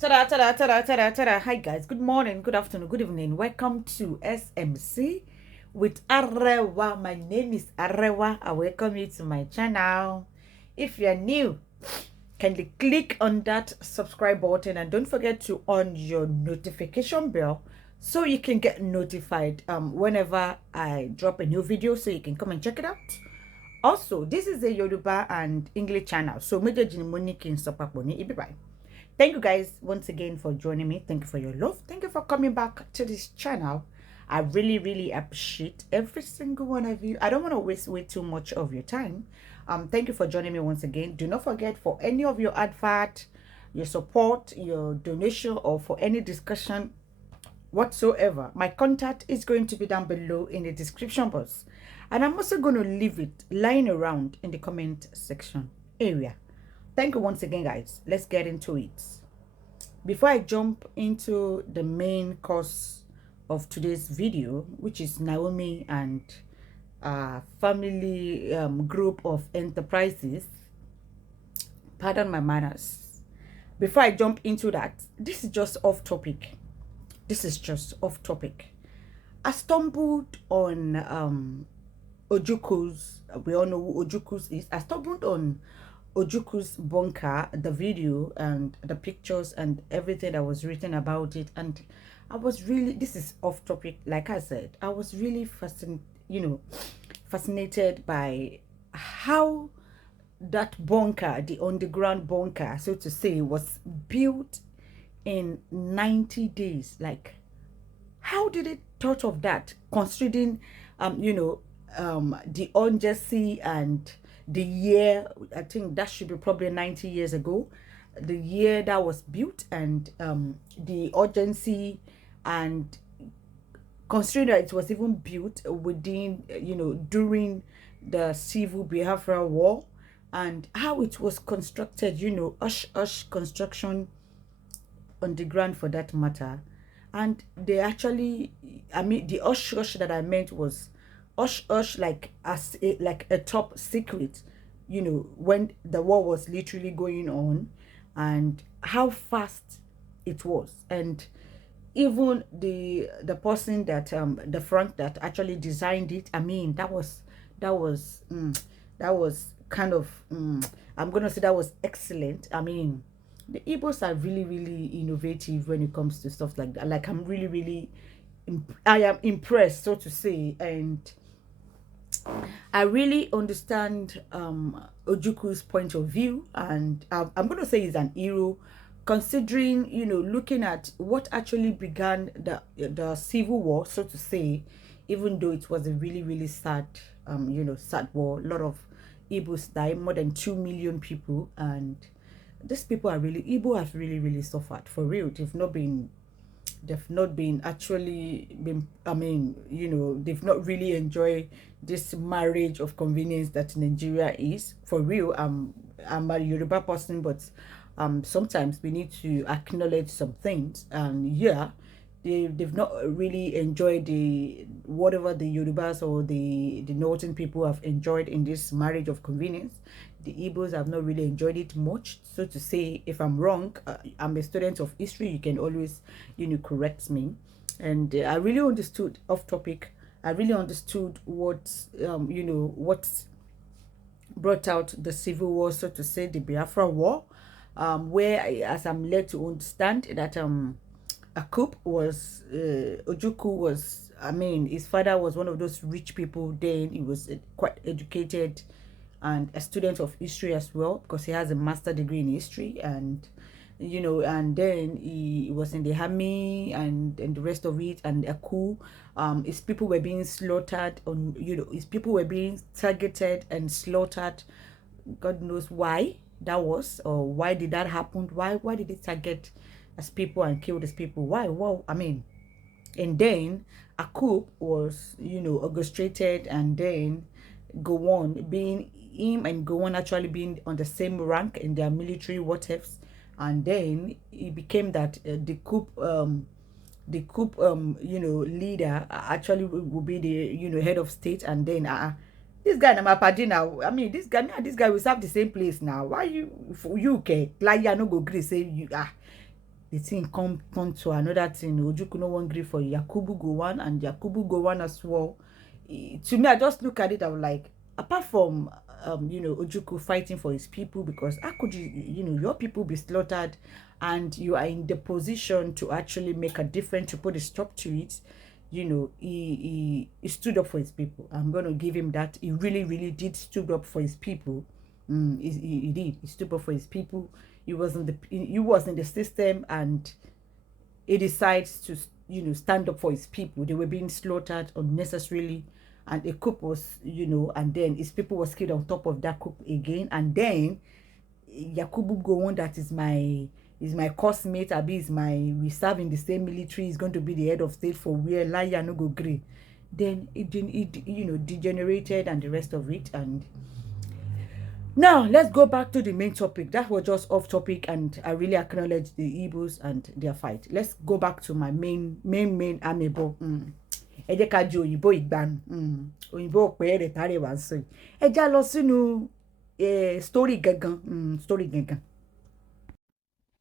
Ta-da, ta-da, ta-da, ta-da, ta-da. Hi guys, good morning, good afternoon, good evening. Welcome to SMC with AREWA. My name is AREWA. I welcome you to my channel. If you're new, kindly click on that subscribe button and don't forget to on your notification bell so you can get notified whenever I drop a new video, so you can come and check it out. Also, this is a Yoruba and English channel, so major Jinimoni can stop up on it. Bye. Thank you guys once again for joining me. Thank you for your love. Thank you for coming back to this channel. I really appreciate every single one of you. I don't want to waste way too much of your time. Thank you for joining me once again. Do not forget, for any of your advert, your support, your donation, or for any discussion whatsoever, my contact is going to be down below in the description box, and I'm also going to leave it lying around in the comment section area. Thank you once again, guys. Let's get into it. Before I jump into the main course of today's video, which is Naomi and family group of enterprises, pardon my manners. Before I jump into that, this is just off topic. I stumbled on Ojuku's, we all know who Ojuku's is. I stumbled on Ojuku's bunker, the video and the pictures and everything that was written about it, and I was really, this is off topic, like I said, I was really fascinated by how that bunker, the underground bunker, so to say, was built in 90 days. Like, how did it thought of that, considering the urgency and the year? I think that should be probably 90 years ago, the year that was built, and the urgency, and considering that it was even built within, during the civil Biafra war, and how it was constructed, hush construction on the ground for that matter. And they actually, I mean, the hush that I meant was hush like as a top secret, when the war was literally going on, and how fast it was. And even the person that the front that actually designed it, I mean, that was kind of I'm gonna say that was excellent. I mean, the Igbos are really innovative when it comes to stuff like that. Like, I'm really I am impressed, so to say. And I really understand Ojuku's point of view, and I'm going to say he's an hero, considering, looking at what actually began the civil war, so to say. Even though it was a really sad sad war, a lot of Igbos died, more than 2 million people, and these people are really, Igbo have really suffered for real. They've not been actually been, I mean, they've not really enjoyed this marriage of convenience that Nigeria is, for real. I'm a Yoruba person, but sometimes we need to acknowledge some things. And yeah, they've not really enjoyed the whatever the Yorubas or the northern people have enjoyed in this marriage of convenience. The Igbos have not really enjoyed it much, so to say. If I'm wrong, I'm a student of history, you can always correct me. And I really understood, off topic, I really understood what what brought out the civil war, so to say, the Biafra war, where as I'm led to understand that Akup was Ojuku was, I mean, his father was one of those rich people. Then he was quite educated and a student of history as well, because he has a master degree in history. And and then he was in the army, and the rest of it. And a coup, his people were being slaughtered on, his people were being targeted and slaughtered. God knows why that was, or why did that happen. Why did they target as people and kill these people? Why? Well, I mean, and then a coup was orchestrated, and then go on being him and go on actually being on the same rank in their military whatever. And then it became that the coup leader actually will be the head of state. And then this guy na my padi now. I mean, this guy, me and this guy, we serve the same place now. Why you okay? Like, you no go gree say you the thing come to another thing. Ojukwu no one gree for Yakubu Gowon, and Yakubu Gowon as well. To me, I just look at it, I'm like, apart from Ojukwu fighting for his people, because how could your people be slaughtered and you are in the position to actually make a difference, to put a stop to it. He stood up for his people. I'm going to give him that. He really, really did stood up for his people. He did. He stood up for his people. He was in the system, and he decides to stand up for his people. They were being slaughtered unnecessarily, and a coup was and then his people was killed on top of that coup again. And then Yakubu Gowon, that is my cosmate, abi we serve in the same military, is going to be the head of state for where Laya no go gree. Then it degenerated and the rest of it. And now let's go back to the main topic. That was just off topic, and I really acknowledge the Igbos and their fight. Let's go back to my main amebo. Ẹ jẹ́ ká jẹ́ òyìnbó ìgbàanì. Òyìnbó ọ̀pẹ rẹ̀ tààrẹ wá sọ yìí. Ẹ já lọ sínú story gangan.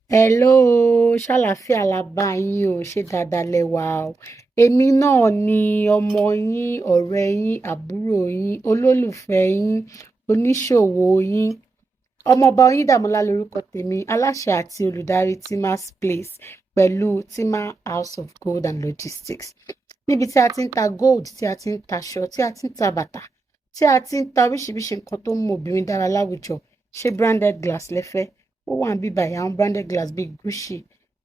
Hello, ṣàlàáfíà la bá yín o, ṣé dáadáa lẹ wà o. Èmi náà ni ọmọ yín, ọ̀rẹ́ yín, àbúrò yín, olólùfẹ́ yín, oníṣòwò yín. Ọmọọba Oyíndàmọ́lá lórúkọ tèmi, aláṣẹ àti olùdarí Tima's Place pẹ̀lú Tima House of Gold and Logistics. Níbi tí a ti ń ta gold, tí a ti ń taṣọ, tí a ti ń ta bàtà, tí a ti ń ta oríṣiríṣi nǹkan tó ń mú obìnrin dára láwùjọ. Ṣé branded glass lẹ́fẹ́? Ó wà ní bíbá àwọn branded glass bíi Gucci,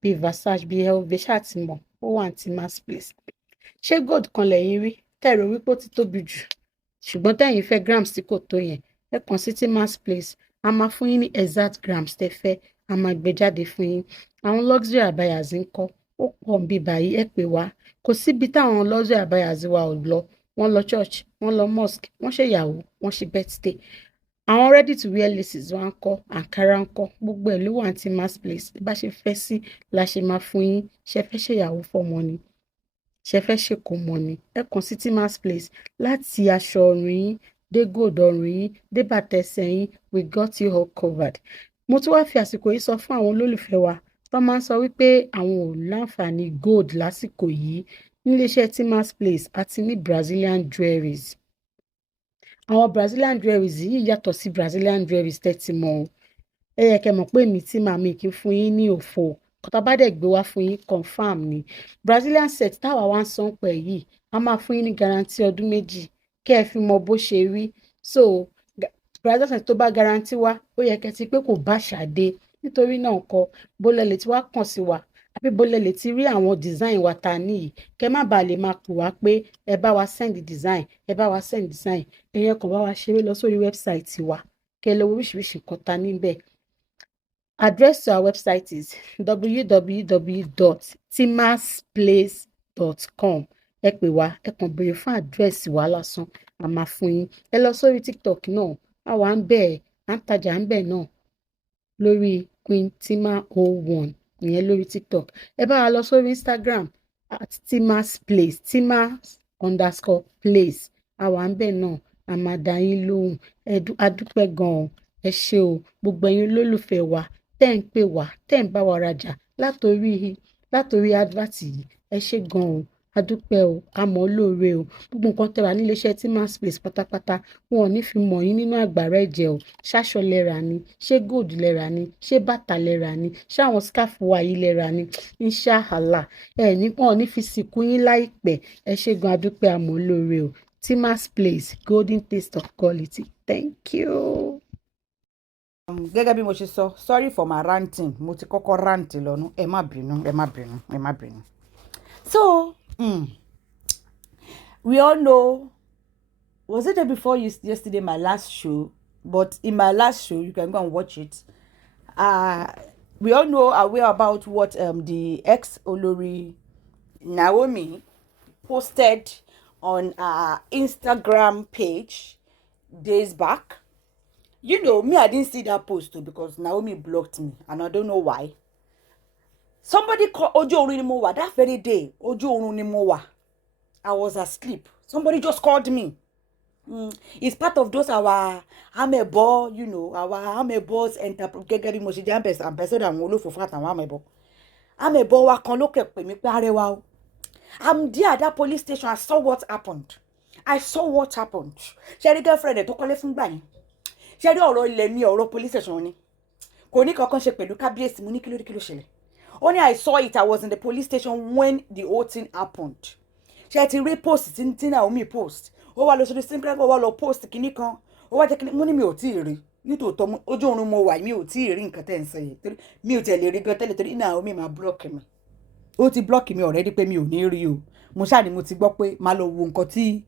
bíi Versace, bíi LV, ṣàtìmọ̀, ó wà ní Tima's Place. Ṣé gold kan lẹ́yìn rí tẹ̀rọ wípé ó ti tóbi jù, ṣùgbọ́n tẹ̀yin fẹ́ grams tí kò tó yẹn, ẹ kàn sí Tima's Place. A máa fún yín ní exact grams tẹ́ fẹ́, a máa gbé jáde fún yín. Àwọn luxury abayas ń kọ́, ó pọ̀ ń bíbá yìí, ẹ pè wá. Kò síbi táwọn luxury abayas wa ò lọ. Wọ́n lọ church, wọ́n lọ mosque, wọ́n ṣe ìyàwó, wọ́n ṣe birthday. Àwọn ready to wear laces wa ń kọ́, àǹkárá ń kọ́, gbogbo ẹ̀ ló wà ní Tima's Place. Bá ṣe fẹ́ sí la ṣe máa fún yín. Ṣé fẹ́ ṣe ìyàwó fọ́mọ ni, ṣé fẹ́ ṣe kò mọ̀ ni, ẹ kàn sí Tima's Place. Láti aṣọ ọrùn yín dé gold ọrùn yín dé bàtà ẹsẹ̀ yín, we got you all covered. Mo tún wá fi àsìkò yìí sọ fún àwọn olólùfẹ́ wa tó máa ń sọ wípé àwọn ò láǹfààní gold lásìkò yìí. Níléeṣẹ́ Tima's Place àti ní Brazilian jewelries. Àwọn Brazilian jewelries yìí yàtọ̀ sí Brazilian jewelries tẹ́tí mọ́ o. Ẹ yẹ kẹ́ mọ̀ pé èmi tí màmí kì í fún yín ní òfò. Kọ́tà bá dẹ̀ gbé wá fún yín confam ni. Brazilian set táwa wá ń san pẹ̀ yìí, a máa fún yín ní guarantee ọdún 2 kẹ́ ẹ fi mọ bó ṣe rí. So Brazilian set tó bá guarantee wá, ó yẹ kẹ́ ti pé kò bá ṣàdé. Nítorí náà ńkọ́, bólẹ̀ lè ti wá kàn sí wa, àbí bólẹ̀ lè ti rí àwọn design wa ta níyì, kẹ́ má bàa lè máa pè wá pé ẹ bá wa send design, ẹ bá wa send design. Ẹ̀yẹn kàn bá wa ṣeré lọ sórí website wa, kẹ́ lọ oríṣiríṣi nǹkan ta níbẹ̀. Address to our website is www.timasplace.com. Ẹ pè wá, ẹ kàn béèrè fún address wa lásán, a máa fún yín. Ẹ lọ sórí TikTok náà, àwa ń bẹ̀, à ń tajà ń bẹ̀ náà lórí Queen Tima 01, ìyẹn lórí TikTok. Ẹ bá wa lọ sórí Instagram at Tima's Place, Timas_place. Àwa ń bẹ̀ náà, a máa dá yín lóhùn. A dúpẹ́ gan-an, ẹ ṣé o. Gbogbo ẹ̀yin olólùfẹ́ wa tẹ́ ń pè wá, tẹ́ ń bá wa rajà látòrí advert yìí, ẹ ṣé gan-an. A dúpẹ́ o, a mọ̀ lóore o. Gbogbo nǹkan tẹ́ wà níléeṣẹ́ Tima's Place pátápátá, wọn ò ní fi mọ̀ yín nínú àgbàrá ẹ̀jẹ̀ o. Ṣáṣọ lẹ́ra ni, ṣé gold lẹ́ra ni, ṣé bàtà lẹ́ra ni, ṣé àwọn scarf wa yìí lẹ́ra ni. Inshallah, wọn ò ní fi sìnkú yín láìpẹ́. Ẹ ṣé gan-an, a dúpẹ́, a mọ̀ lóore o. Tima's Place, golden taste of quality. Thank you. Gẹ́gẹ́ bí mo ṣe sọ, sorry for my ranting. Mo ti kọ́kọ́ rant lọ́nu. Ẹ má bínú. So, we all know, was it day before yesterday, my last show? But in my last show, you can go and watch it. We all know, aware about what the ex-Olori Naomi posted on our Instagram page days back. You know, me, I didn't see that post too, because Naomi blocked me, and I don't know why. Somebody called Ojo Orunimowa that very day. Ojo Orunimowa. I was asleep. Somebody just called me. It's part of those our amebo, our amebos and ambassador and Wolo for Fat and amebo. amẹ̀bọ wa kan ló kẹ̀ pè mí pé Arewa o, I'm there at that police station. I saw what happened. Ṣé rí girlfriend ẹ̀ tó kọ́lé fún gbà yẹn, ṣé rí ọ̀rọ̀ ilẹ̀ ní ọ̀rọ̀ police station ni kò ní kankan ṣe pẹ̀lú kábíyèsí. Mo ní kí ló ṣẹlẹ̀. Ó ní I saw it, I was in the police station when the whole thing happened. Ṣé ti rí post tí Naomi post, ó wá lọ sórí Instagram, ó wá lọ post kinní kan, ó wá jẹ́ kinní. Mo ní mi ò tí ì rí, nítòótọ́ ojú oorun mo wà, mi ò tí ì rí nǹkan tẹ́ ń sọ yìí torí mi ò tẹ̀ lè rí gan tẹ́lẹ̀ torí Naomi máa block mi. Ó ti block mi already pé mi ò ní rí o. Mo ṣáà ni mo ti gbọ́ pé máa lọ wo nǹkan tí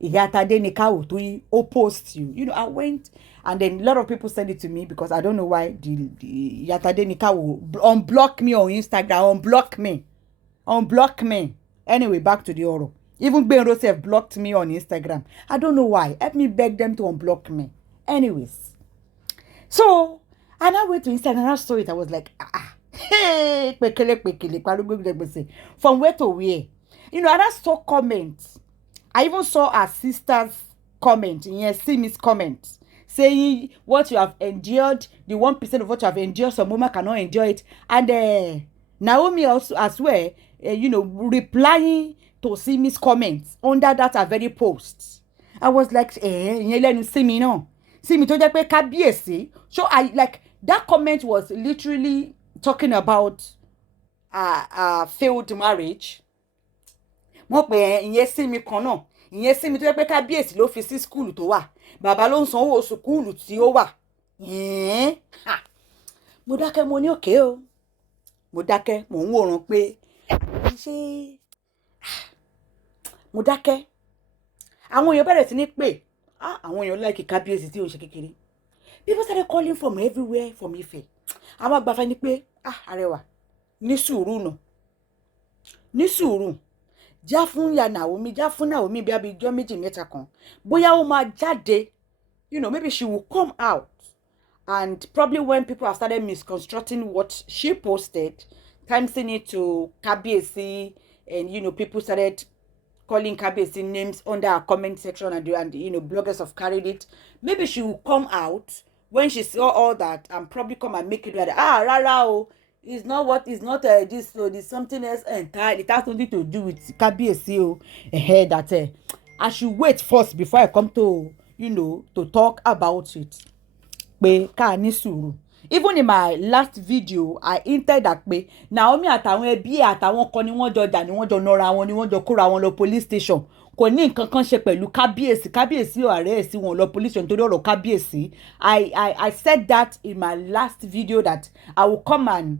ìyá Tadé ní káwò tó yí ó post you. I went and then a lot of people send it to me because I don't know why the ìyá Tadé ní káwò unblock me on Instagram, unblock me. Anyway, back to the ọ̀rọ̀. Even Gbenro sef blocked me on Instagram. I don't know why. Help me beg them to unblock me. Anyways, so and I went to Instagram and I saw it. I was like, hey, from where to where? And I saw comments. I even saw our sister's comment, Simi's comment, saying what you have endured, the 1% of what you have endured, some women cannot endure it. And Naomi also as well, replying to Simi's comments under that very post. I was like, Simi no. Simi to jẹ́ pé kábíyèsí. So I like that comment was literally talking about failed marriage. Mo pé ìyẹn Simi kan náà, ìyẹn Simi tó jẹ́ pé kábíyèsí ló fi sí school tó wà, bàbá ló ń sanwó school tí ó wà. Mo dákẹ́, mo ní òkè o. Mo dákẹ́, mo ń wòran pé ṣé mo dákẹ́. Àwọn èèyàn bẹ̀rẹ̀ sí ní pé àwọn èèyàn like kábíyèsí tí ó ṣe kékeré. People started calling from everywhere from Ife. Àwọn àgbàfẹ́ ní pé Arewa ní sùúrù náà, ní sùúrù. Já fún ya Naomi, já fún Naomi bí abijọ́ méjì mẹ́ta kan. Bóyá ó máa jáde, maybe she will come out. And probably when people have started misconstructing what she posted, timesing it to Kábíyèsí, and people started calling Kábíyèsí names under her comment section, and bloggers have carried it. Maybe she will come out when she saw all that and probably come and make it like rárá o. It's not this, so there's something else entirely. It has nothing to do with Kábíyèsí o. That I should wait first before I come to to talk about it. Pé ká ní sùúrù. Even in my last video, I hinted that pé Naomi àtàwọn ẹbí àtàwọn kan ni wọ́n jọ jà, ni wọ́n jọ nọra wọn, ni wọ́n jọ kóra wọn lọ police station. Kò ní nǹkan kan ṣe pẹ̀lú kábíyèsí ò arrest wọn lọ police station torí ọ̀rọ̀ kábíyèsí. I said that in my last video that I will come and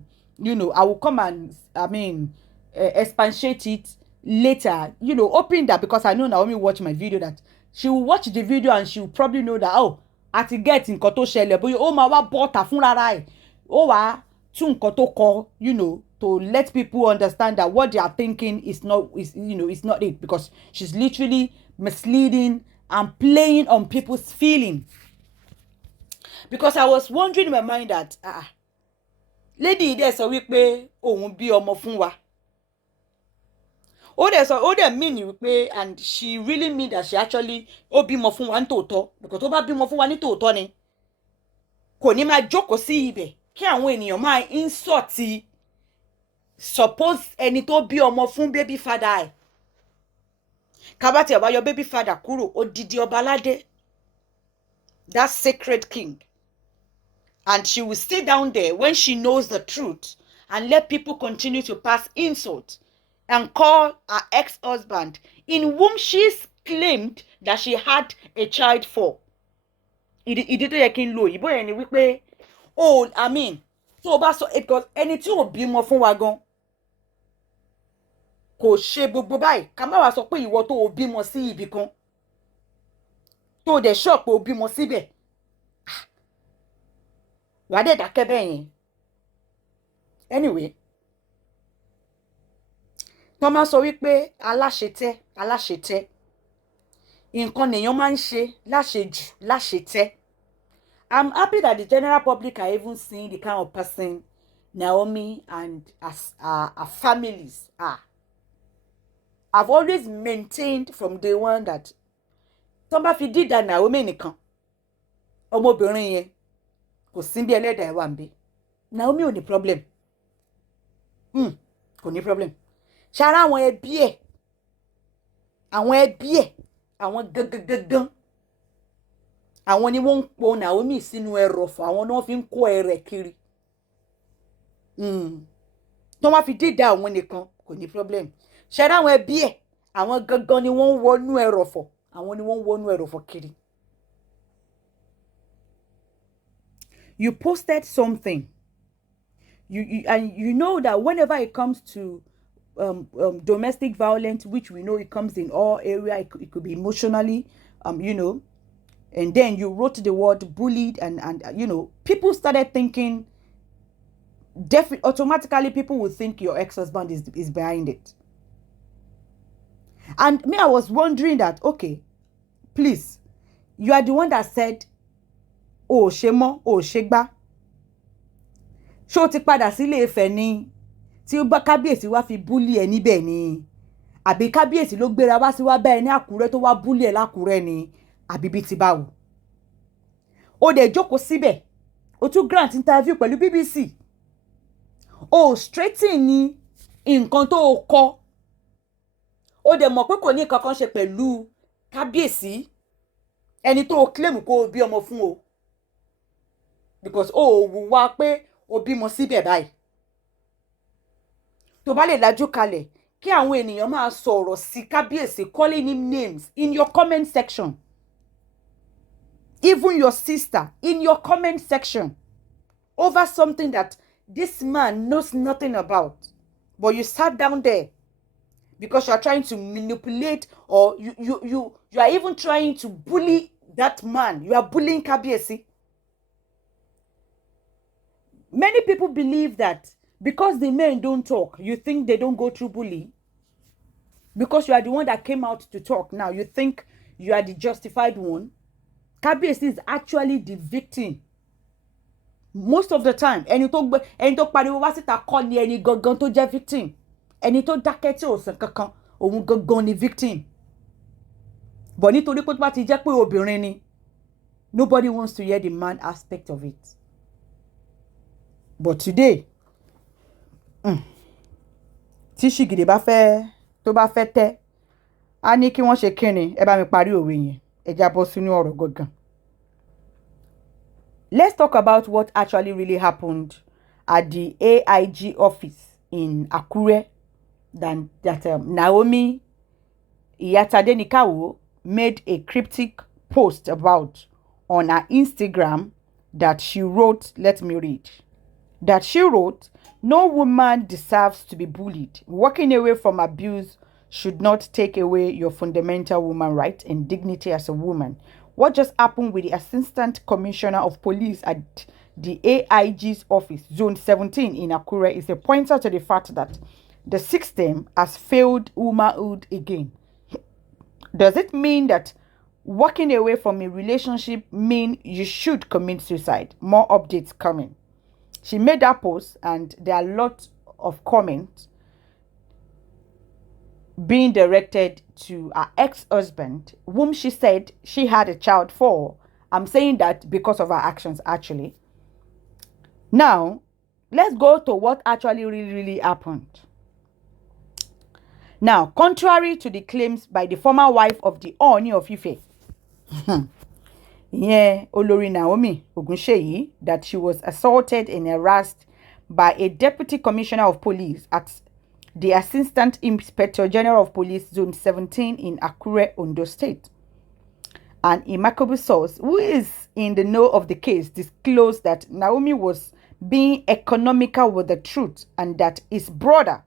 expatiate it later, hoping that because I know Naomi watch my video, that she will watch the video and she will probably know that àti get nǹkan tó ṣẹlẹ̀, bóyá ó máa wá bọ́ta fúnra rẹ̀, ó wá tún nǹkan tó kọ, to let people understand that what they are thinking is not it, because she's literally misleading and playing on people's feeling. Because I was wondering in my mind that lady dẹ̀ sọ wípé òun bí ọmọ fún wa. Ó dẹ̀ mean wípé, and she really mean that she actually ó bímọ fún wa ní tòótọ́, because tó bá bímọ fún wa ní tòótọ́ ni kò ní máa jókòó sí ibẹ̀ kí àwọn ènìyàn máa insult suppose ẹni tó bí ọmọ fún baby father ẹ̀. Kábàtì ẹ̀ wá yọ baby father kúrò, odidi ọba aládé, that sacred king, and she will stay down there when she knows the truth and let people continue to pass insult and call her ex-husband, in whom she claimed that she had a child for. Ìdí tó yẹ kí n lo òyìnbó yẹn ni wípé tó o bá sọ ẹni tí ò bímọ fún wa gan kò ṣe gbogbo báyìí, ká má wá sọ pé ìwọ tó o bímọ sí ibì kan tó o dẹ̀ ṣọ́ pé o bímọ síbẹ̀, wàá dẹ̀ dákẹ́ bẹ́ẹ̀ yẹn. Anyway, tó máa sọ wípé aláṣetẹ́ nǹkan nèèyàn máa ń ṣe láṣejù láṣetẹ́. I'm happy that the general public are even seeing the kind of person Naomi and her families are. I've always maintained from day one that tó bá fi dídà Naomi nìkan, ọmọbìnrin yẹn kò sí bí ẹlẹ́dàá ẹ̀ wà ń bẹ. Naomi ò ní problem. kò ní problem. ṣara àwọn ẹbí ẹ̀ àwọn gangan àwọn ni wọ́n ń po Naomi sínú ẹrọ̀fọ̀, àwọn ni wọ́n fi ń kó ẹrẹ̀ kiri. tó wá fi dídá àwọn nìkan kò ní problem. ṣara àwọn ẹbí ẹ̀ àwọn gangan ni wọ́n ń wọnú ẹrọ̀fọ̀, àwọn ni wọ́n ń wọnú ẹrọ̀fọ̀ kiri. You posted something. And you know that whenever it comes to domestic violence, which we know it comes in all areas, it could be emotionally, and then you wrote the word bullied, and people started thinking, automatically people would think your ex-husband is behind it. And me, I was wondering that, okay, please, you are the one that said, oh, Shemo, oh, Shegba. Ṣó ti padà sílé Ifẹ̀ ni tí ó bá kábíyèsí wá fi búlì ẹ níbẹ̀ ni, àbí kábíyèsí ló gbéra wá sí wá bá ẹ ní Àkúrẹ́ tó wá búlì ẹ l'Ákúrẹ́ ni, àbí bí ti báwo. Ó dẹ̀ jókòó síbẹ̀, ó tún grant interview pẹ̀lú BBC. Ó straighten ni nǹkan tó kọ. Ó dẹ̀ mọ̀ pé kò ní nǹkan kan ṣe pẹ̀lú kábíyèsí ẹni tó claim kó bí ọmọ fún o, because ó wùwà pé ó bímọ síbẹ̀ báyìí. Tó bá lè lajú kalẹ̀ kí àwọn ènìyàn máa sọ̀rọ̀ sí kábíyèsí, calling him names in your comment section, even your sister in your comment section, over something that this man knows nothing about, but you sat down there because you are trying to manipulate, or you are even trying to bully that man. You are bullying kábíyèsí. Many people believe that because the men don't talk, you think they don't go through bullying. Because you are the one that came out to talk now, you think you are the justified one. Kábíyèsí is actually the victim. Most of the time, ẹni tó pariwo wá síta kọ́ ni ẹni gangan tó jẹ́ victim. Ẹni tó dákẹ́ tí ò sọ kankan, òun gangan ni victim. But nítorí pé tó bá ti jẹ́ pé obìnrin ni, nobody wants to hear the man aspect of it. But today, tí ṣìgìdì tó bá fẹ́ tẹ́, a ní kí wọ́n ṣe kíni, ẹ bá mi parí òwe yẹn, ẹ já bọ́ sínú ọ̀rọ̀ gangan. Let's talk about what actually really happened at the AIG office in Akure, that Naomi Iyatadenikawo made a cryptic post about on her Instagram that she wrote, let me read. That she wrote, "No woman deserves to be bullied. Walking away from abuse should not take away your fundamental woman right and dignity as a woman. What just happened with the Assistant Commissioner of Police at the AIG's office, Zone 17 in Akure, is a pointer to the fact that the system has failed womanhood again. Does it mean that walking away from a relationship mean you should commit suicide? More updates coming." She made that post, and there are lots of comments being directed to her ex-husband, whom she said she had a child for. I'm saying that because of her actions, actually. Now, let's go to what actually really happened. Now, contrary to the claims by the former wife of the Ooni of Ife, Olori Naomi Ogunseyi, that she was assaulted and harassed by a deputy commissioner of police at the Assistant Inspector General of Police Zone 17 in Akure, Ondo State. An immaculable source who is in the know of the case disclosed that Naomi was being economical with the truth, and that his brother,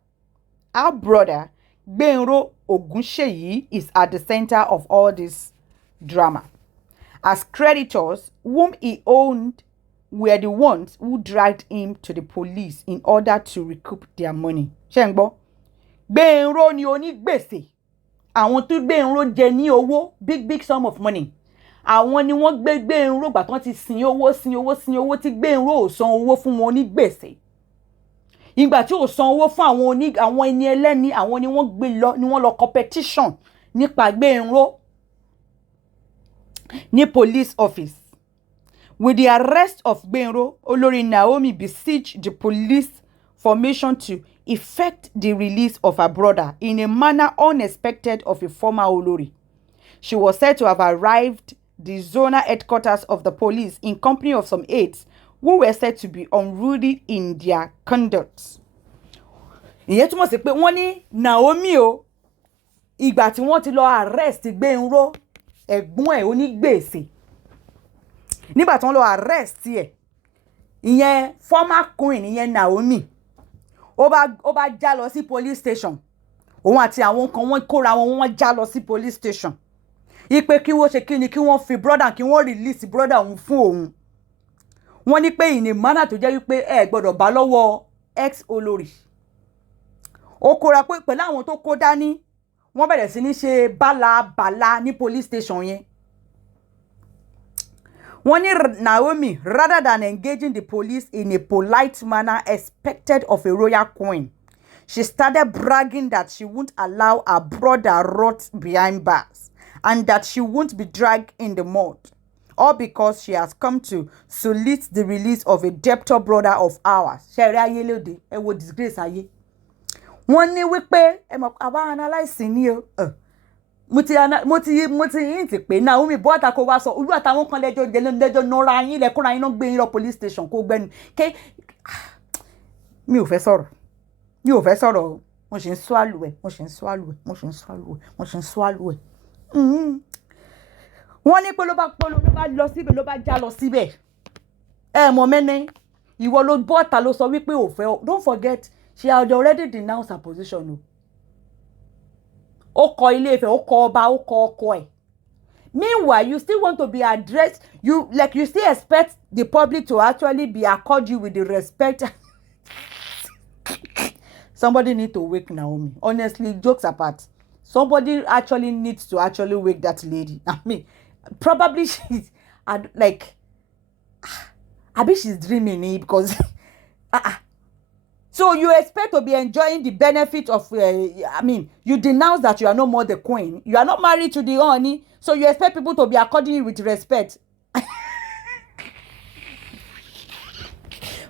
our brother, Benro Ogunseyi, is at the center of all this drama, as creditors whom he owned were the ones who dragged him to the police in order to recoup their money. Ṣé Benro ni onígbèsè. Àwọn tó Benro jẹ ní owó, big sum of money. Àwọn ni wọ́n gbé Benro gbà tán ti sin owó tí Benro ò san owó fún wọn ní gbèsè. Ìgbà tí ò san owó fún àwọn ẹni ẹlẹ́ni, àwọn ni wọ́n gbé lọ, ni wọ́n lọ competition nípa Benro ní police office. With the arrest of Benro, Olori Naomi besieged the police formation to effect the release of her brother in a manner unexpected of a former Olori. She was said to have arrived the zonal headquarters of the police in company of some aides who were said to be unruly in their conduct. Ìyẹn túmọ̀ sí pé wọ́n ní Naomi o ìgbà tí wọ́n ti lọ arrest Gbénró ẹ̀gbọ́n ẹ̀ onígbèsè nígbà tí wọ́n lọ arrest ẹ̀ ìyẹn former queen ìyẹn Naomi ó bá já lọ sí police station òun àti àwọn kan wọ́n kóra wọn já lọ sí police station ipe kí wọ́n ṣe kí ni kí wọ́n fi brother kí wọ́n release brother òun fún òun wọ́n ní pé ìní manner tó jẹ́ wípé ẹ gbọ́dọ̀ bá lọ́wọ́ ex Olori ó kóra pé pẹ̀lú àwọn tó kó dání wọ́n bẹ̀rẹ̀ sí ní ṣe bálabàla ní police station yẹn wọ́n ní Naomi rather than engaging the police in a polite manner expected of a royal queen, she started bragging that she won't allow her brother rot behind bars and that she won't be dragged in the mud, all because she has come to solicit the release of a debtor brother of ours. Ṣẹ̀rí ayé lóde ẹ wo disgrace ayé. Wọ́n ní wípé ẹ mọ̀ àwa analyse ni o. Mo ti yín ti pé Naomi bọ́ta kó wá sọ olú àtàwọn kan lẹ́jọ́ nọra yín lẹ́kúnra yín náà gbé yín lọ police station kó gbẹ́nu ké mi ò fẹ́ sọ̀rọ̀ mo ṣe ń swallow ẹ̀ wọ́n ní pé ló bá lọ síbẹ̀ ló bá já lọ síbẹ̀ ẹ mọ̀ mẹ́ni ìwọ ló bọ́ta ló sọ wípé ò fẹ́ don't forget she had already denounced her position o. Ó kọ ilé Ifẹ̀, ó kọ ọba, ó kọ ọkọ ẹ̀. Meanwhile, you still want to be addressed. You still expect the public to actually be accord you with the respect. Somebody need to wake Naomi. Honestly, jokes apart. Somebody actually needs to actually wake that lady. I mean, probably she's like, I bet she's dreaming because. So you expect to be enjoying the benefit of, you denounce that you are no more the queen. You are not married to the ooni. So you expect people to be according you with respect.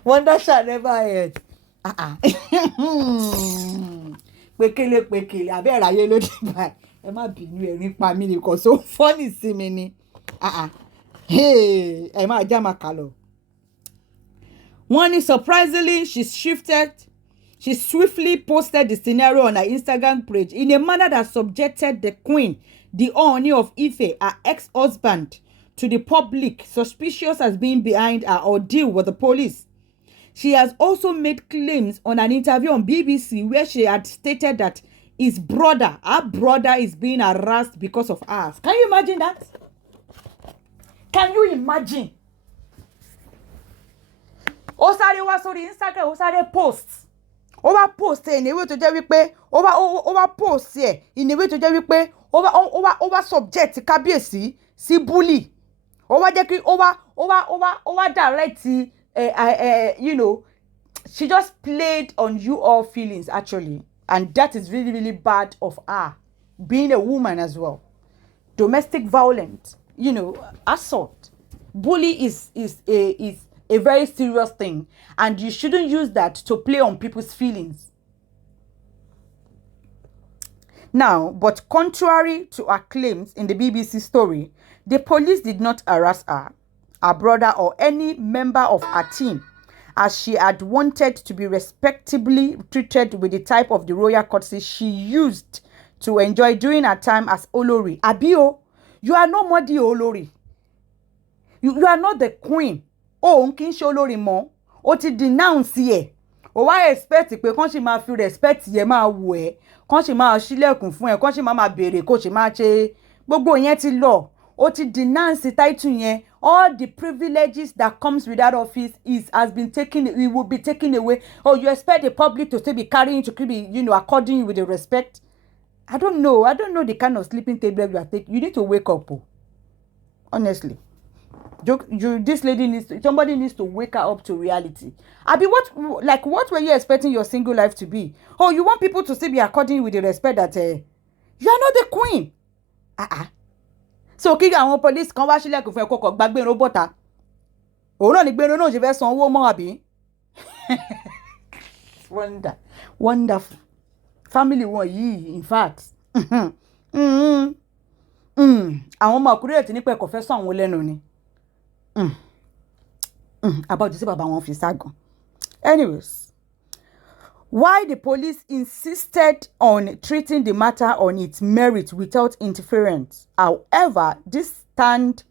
Wonder shall never end. Pekele. Abẹ́ ráyé ló dé báyìí. Ẹ má bínú ẹ̀rín pa mí ni kò so funny sí mi ni. Ẹ má já máa kà lọ. One is surprisingly, she swiftly posted the scenario on her Instagram page in a manner that subjected the queen, the Ooni of Ife, her ex-husband, to the public, suspicious as being behind her ordeal with the police. She has also made claims on an interview on BBC where she had stated that her brother is being harassed because of us. Can you imagine that? Can you imagine? Ó sáré wá sórí Instagram, ó sáré post. Ó wá post ẹ̀ in a way tó jẹ́ wípé ó wá post ẹ̀ in a way tó jẹ́ wípé ó wá subject kábíyèsí sí bully. Ó wá jẹ́ kí ó wá direct she just played on you all feelings actually, and that is really, really bad of her being a woman as well. Domestic violence, assault, bully is a very serious thing, and you shouldn't use that to play on people's feelings. Now, but contrary to her claims in the BBC story, the police did not harass her brother, or any member of her team, as she had wanted to be respectably treated with the type of the royal courtesy she used to enjoy during her time as Olori. Abio, you are no more the Olori. You are not the queen. N kì í ṣe Olori mọ́. Ó ti denounce ẹ̀. Ó wá expect pé kán sì máa fi respect yẹn máa wò ẹ́. Kán sì máa ṣílẹ̀kùn fún ẹ. Kán sì máa béèrè kó sì máa ṣe. Gbogbo yẹn ti lọ. Ó ti denounce title yẹn. All the privileges that comes with that office will be taken away. Oh, you expect the public to still be carrying, to be, according you with the respect? I don't know the kind of sleeping table you are taking. You need to wake up. Honestly. This lady somebody needs to wake her up to reality. Abi, what were you expecting your single life to be? Oh, you want people to still be according with the respect that you are not the queen. So kí àwọn police kan wá sílẹ̀kùn fún ẹ kọ́kọ́ gba Gbénró bọ́ta. Òun náà ni Gbénró náà ṣe fẹ́ san owó mọ́ àbí? wonderful family wọn yìí in fact àwọn ọmọ àkúrẹ́ tí nípa ẹ̀kọ́ fẹ́ sọ àwọn lẹ́nu ni àbájú sí bàbá wọn fi ságàn. Anyways, why the police insisted on treating the matter on its merit without interference. However, this stand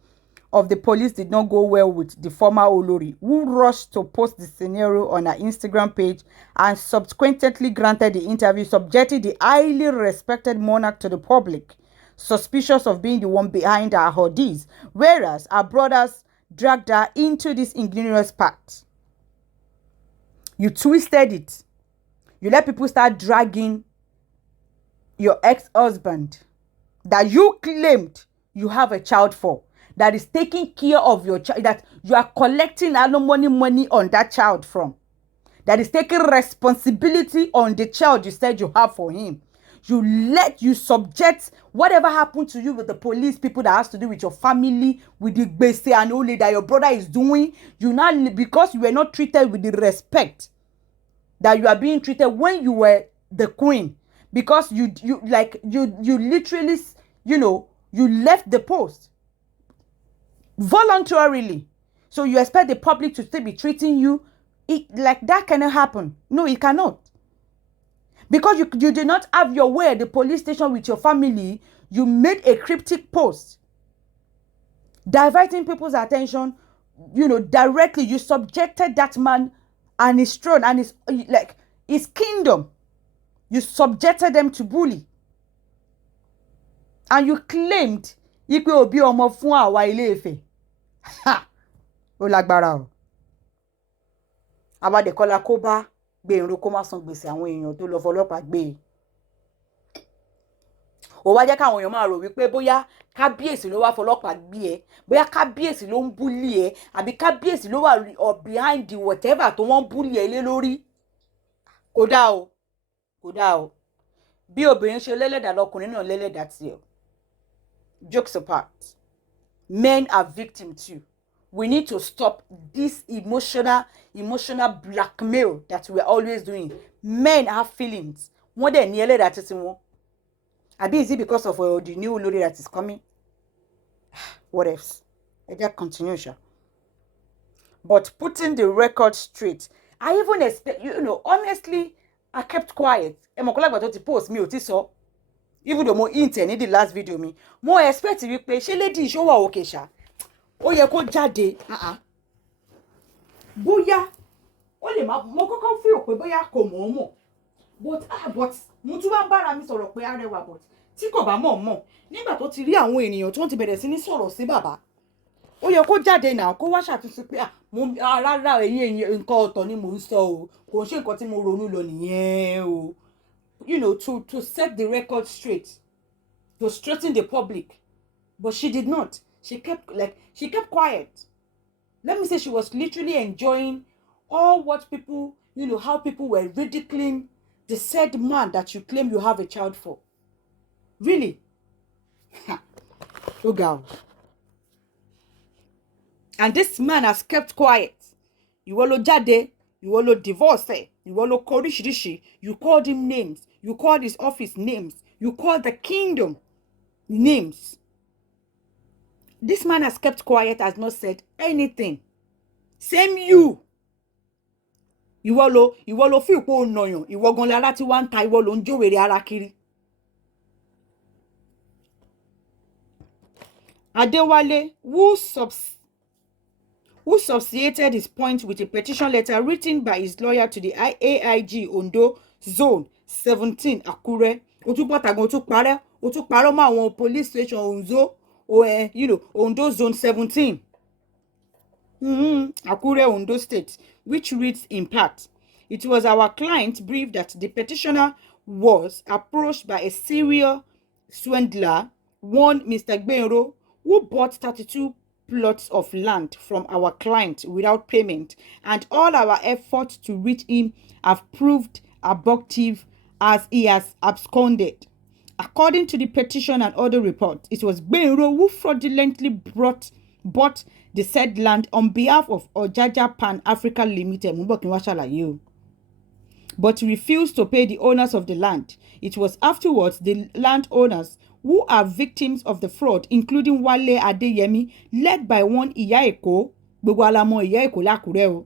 of the police did not go well with the former Olori, who rushed to post the scenario on her Instagram page and subsequently granted the interview, subjecting the highly respected monarch to the public, suspicious of being the one behind her ordeals, whereas her brothers dragged her into this ignominious pact. You twisted it. You let people start dragging your ex-husband that you claimed you have a child for, that is taking care of your child, that you are collecting money on that child from, that is taking responsibility on the child you said you have for him. You subject whatever happened to you with the police people that has to do with your family, with the gbese and only that your brother is doing. You now, because you were not treated with the respect that you are being treated when you were the queen, because you literally, you left the post voluntarily. So you expect the public to still be treating you like that cannot happen. No, it cannot. Because you did not have your way at the police station with your family, you made a cryptic post diverting people's attention, directly. You subjected that man and his throne and his kingdom. You subjected them to bully. And you claimed ipe obi ọmọ fún àwa Ilé-Ifẹ̀. Ha! Ó lágbára o. Àwa de kola kó bá Gbénró kó má san gbèsè àwọn èèyàn tó lọ fọlọ́pàá gbé. Ó wá jẹ́ káwọn èèyàn máa rò wípé bóyá kábíyèsí ló wá fọlọ́pàá gbé ẹ, bóyá kábíyèsí ló ń bully ẹ, àbí kábíyèsí ló wà behind the whatever tó wọ́n bully ẹ lé lórí. Kò dá o. Kò dá o. Bí obìnrin ṣe lẹ́lẹ́dà lọkùnrin náà lẹ́lẹ́dà tiẹ̀. Jokes apart, men are victims too. We need to stop this emotional blackmail that we are always doing. Men have feelings. Wọ́n dẹ̀ ní ẹlẹ́dà títí wọn. Àbí is it because of the new Olori that is coming? What else? I just continue, sha. But putting the record straight, I even expect, honestly, I kept quiet. Emokola gba tó ti post mi ò ti sọ. Even though mo hint ní the last video mi, mo expect wípé ṣé lady show wa okay sha. Ó yẹ kó jáde. Bóyá ó lè má mo kọ́kọ́ feel pé bóyá kò mọ̀. But mo tún bá bára mi sọ̀rọ̀ pé Arẹwà, but tí kò bá mọ̀ nígbà tó ti rí àwọn ènìyàn tó ti bẹ̀rẹ̀ sí ní sọ̀rọ̀ sí bàbá. Ó yẹ kó jáde náà kó wá ṣàtúnṣe pé rárá ẹ̀yin nǹkan ọ̀tọ̀ ni mò ń sọ o. Kò ṣe nǹkan tí mo ronú lọ nìyẹn o. To set the record straight, to straighten the public. But she did not. She kept quiet. Let me say she was literally enjoying all what people, how people were ridiculing the said man that you claim you have a child for. Really? Oh God. And this man has kept quiet. Ìwọ ló jáde, ìwọ ló divorce, ìwọ ló kọ oríṣiríṣi. You called him names. You called his office names. You called the kingdom names. This man has kept quiet, has not said anything. Same you. Ìwọ ló fi ipò nàyàn. Ìwọ gan lára tí wá ń ta, ìwọ ló ń jówèrè ara kiri. Adewale, who substantiated his point with a petition letter written by his lawyer to the AIG Ondo Zone 17 Akure. Ó tún bọ́ta gan, ó tún parọ́ mọ́ àwọn police station Ondo Zone 17. Akure, Ondo State, which reads in part, it was our client brief that the petitioner was approached by a serial swindler, one Mr. Gbénró, who bought 32 plots of land from our client without payment, and all our efforts to reach him have proved abortive as he has absconded. According to the petition and other reports, it was Gbénró who fraudulently bought the said land on behalf of Ojaja Pan Africa Limited. but refused to pay the owners of the land. It was afterwards the landowners who are victims of the fraud, including Wale Adeyemi, led by one Iya Eko, gbogbo alamo Iya Eko l'Akure o,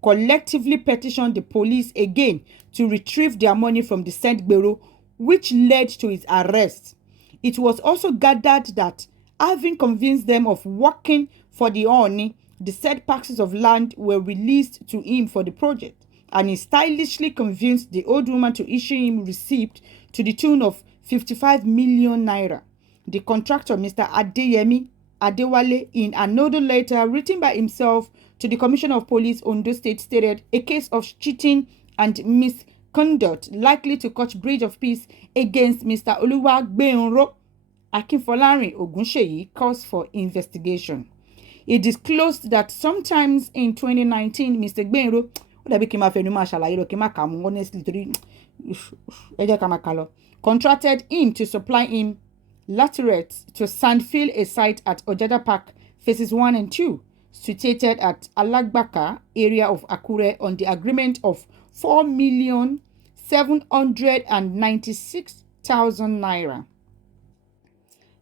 collectively petitioned the police again to retrieve their money from the said Gbero, which led to his arrest. It was also gathered that, having convinced them of working for the ooni, the said parcels of land were released to him for the project, and he stylishly convinced the old woman to issue him receipt to the tune of 55 million naira. The contractor, Mr. Adeyemi Adewale, in another letter written by himself to the Commissioner of Police, Ondo State, stated a case of cheating and misconduct likely to cut bridge of peace against Mr. Oluwagbenro Akinfolarin Ogunseyi calls for investigation. It disclosed that sometimes in 2019, Mr. Gbenro, honestly, contracted him to supply him laterite to sandfill a site at Ojeda Park, phases 1 and 2, situated at Alagbaka area of Akure on the agreement of 4,796,000 naira.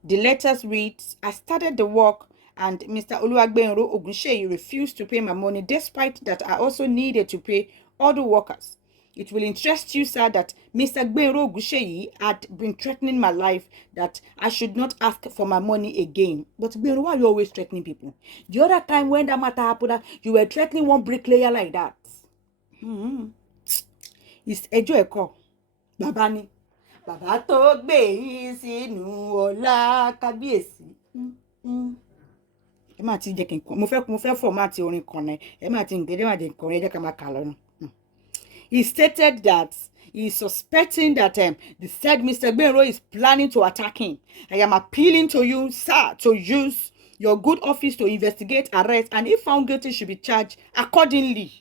The letters reads, I started the work and Mr. Oluwagbenro Ogunseyi refused to pay my money despite that I also needed to pay other workers. It will interest you, sir, that Mr. Gbenro Ogunseyi had been threatening my life that I should not ask for my money again. But Gbenro, why are you always threatening people? The other time when that matter happened, you were threatening one bricklayer like that. It's ẹjọ́ ẹ̀kọ́. Bàbá ni. Bàbá tó gbé yín sínú ọlá kábíyèsí. Ẹ máa ti jẹ́ kí n kọ́. Mo fẹ́ fọ́mátì orin kan náà. Ẹ máa ti ń gbé máa jẹ́ nǹkan rẹ̀, ẹ jẹ́ ká máa kà lọ́nà. He stated that he is suspecting that the said Mr. Gbenro is planning to attack him. I am appealing to you, sir, to use your good office to investigate, arrest, and if found guilty, should be charged accordingly.